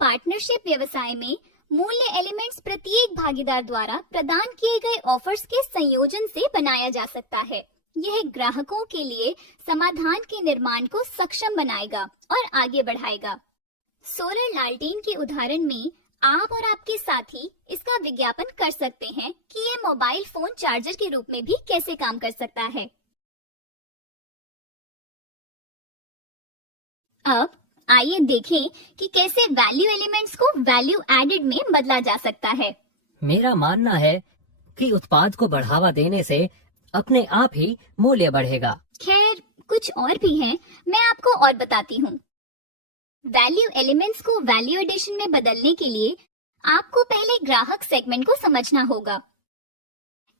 पार्टनरशिप व्यवसाय में मूल्य एलिमेंट्स प्रत्येक भागीदार द्वारा प्रदान किए गए ऑफर्स के संयोजन से बनाया जा सकता है। यह ग्राहकों के लिए समाधान के निर्माण को सक्षम बनाएगा और आगे बढ़ाएगा। सोलर लालटेन के उदाहरण में आप और आपके साथी इसका विज्ञापन कर सकते हैं कि यह मोबाइल फोन चार्जर के रूप में भी कैसे काम कर सकता है। अब आइए देखें कि कैसे वैल्यू एलिमेंट्स को वैल्यू एडेड में बदला जा सकता है। मेरा मानना है कि उत्पाद को बढ़ावा देने से अपने आप ही मूल्य बढ़ेगा। खैर कुछ और भी हैं, मैं आपको और बताती हूँ। वैल्यू एलिमेंट्स को वैल्यू एडिशन में बदलने के लिए आपको पहले ग्राहक सेगमेंट को समझना होगा।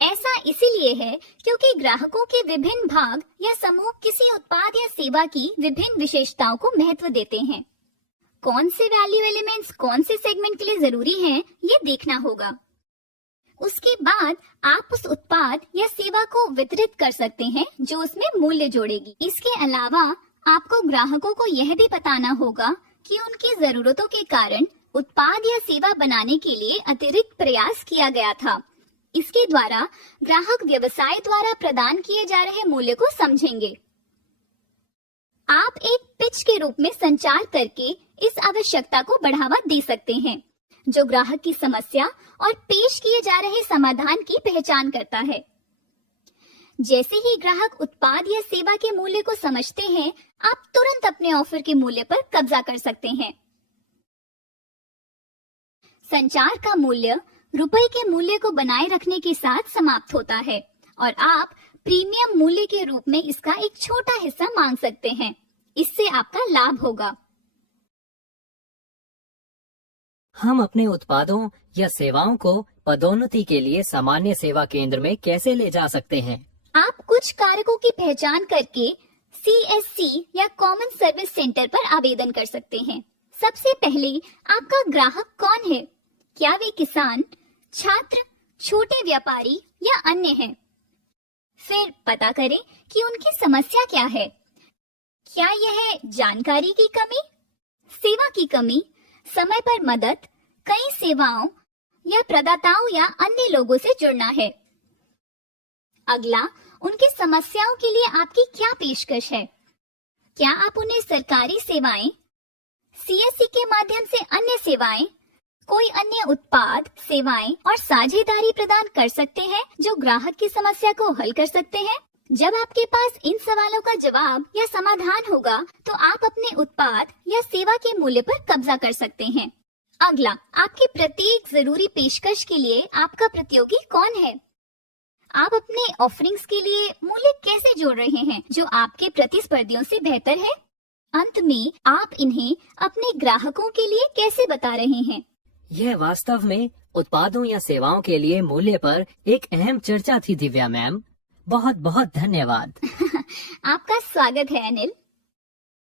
ऐसा इसीलिए है क्योंकि ग्राहकों के विभिन्न भाग या समूह किसी उत्पाद या सेवा की विभिन्न विशेषताओं को महत्व देते हैं। कौन से वैल्यू एलिमेंट्स कौन से सेगमेंट के लिए जरूरी हैं, ये देखना होगा। उसके बाद आप उस उत्पाद या सेवा को वितरित कर सकते हैं जो उसमें मूल्य जोड़ेगी। इसके अलावा आपको ग्राहकों को यह भी बताना होगा कि उनकी जरूरतों के कारण उत्पाद या सेवा बनाने के लिए अतिरिक्त प्रयास किया गया था। इसके द्वारा ग्राहक व्यवसाय द्वारा प्रदान किए जा रहे मूल्य को समझेंगे। आप एक पिच के रूप में संचार करके इस आवश्यकता को बढ़ावा दे सकते हैं जो ग्राहक की समस्या और पेश किए जा रहे समाधान की पहचान करता है। जैसे ही ग्राहक उत्पाद या सेवा के मूल्य को समझते हैं, आप तुरंत अपने ऑफर के मूल्य पर कब्जा कर सकते हैं। संचार का मूल्य रुपए के मूल्य को बनाए रखने के साथ समाप्त होता है और आप प्रीमियम मूल्य के रूप में इसका एक छोटा हिस्सा मांग सकते हैं। इससे आपका लाभ होगा। हम अपने उत्पादों या सेवाओं को पदोन्नति के लिए सामान्य सेवा केंद्र में कैसे ले जा सकते हैं? आप कुछ कारकों की पहचान करके CSC या कॉमन सर्विस सेंटर पर आवेदन कर सकते हैं। सबसे पहले आपका ग्राहक कौन है? क्या वे किसान, छात्र, छोटे व्यापारी या अन्य हैं? फिर पता करें कि उनकी समस्या क्या है। क्या यह जानकारी की कमी, सेवा की कमी, समय पर मदद, कई सेवाओं या प्रदाताओं या अन्य लोगों से जुड़ना है? अगला, उनकी समस्याओं के लिए आपकी क्या पेशकश है? क्या आप उन्हें सरकारी सेवाएं, CSC के माध्यम से अन्य सेवाएं, कोई अन्य उत्पाद, सेवाएं और साझेदारी प्रदान कर सकते हैं जो ग्राहक की समस्या को हल कर सकते हैं? जब आपके पास इन सवालों का जवाब या समाधान होगा तो आप अपने उत्पाद या सेवा के मूल्य पर कब्जा कर सकते हैं। अगला, आपकी प्रत्येक जरूरी पेशकश के लिए आपका प्रतियोगी कौन है? आप अपने ऑफरिंग्स के लिए मूल्य कैसे जोड़ रहे हैं जो आपके प्रतिस्पर्धियों से बेहतर है? अंत में आप इन्हें अपने ग्राहकों के लिए कैसे बता रहे हैं? यह वास्तव में उत्पादों या सेवाओं के लिए मूल्य पर एक अहम चर्चा थी दिव्या मैम। बहुत बहुत धन्यवाद। आपका स्वागत है अनिल।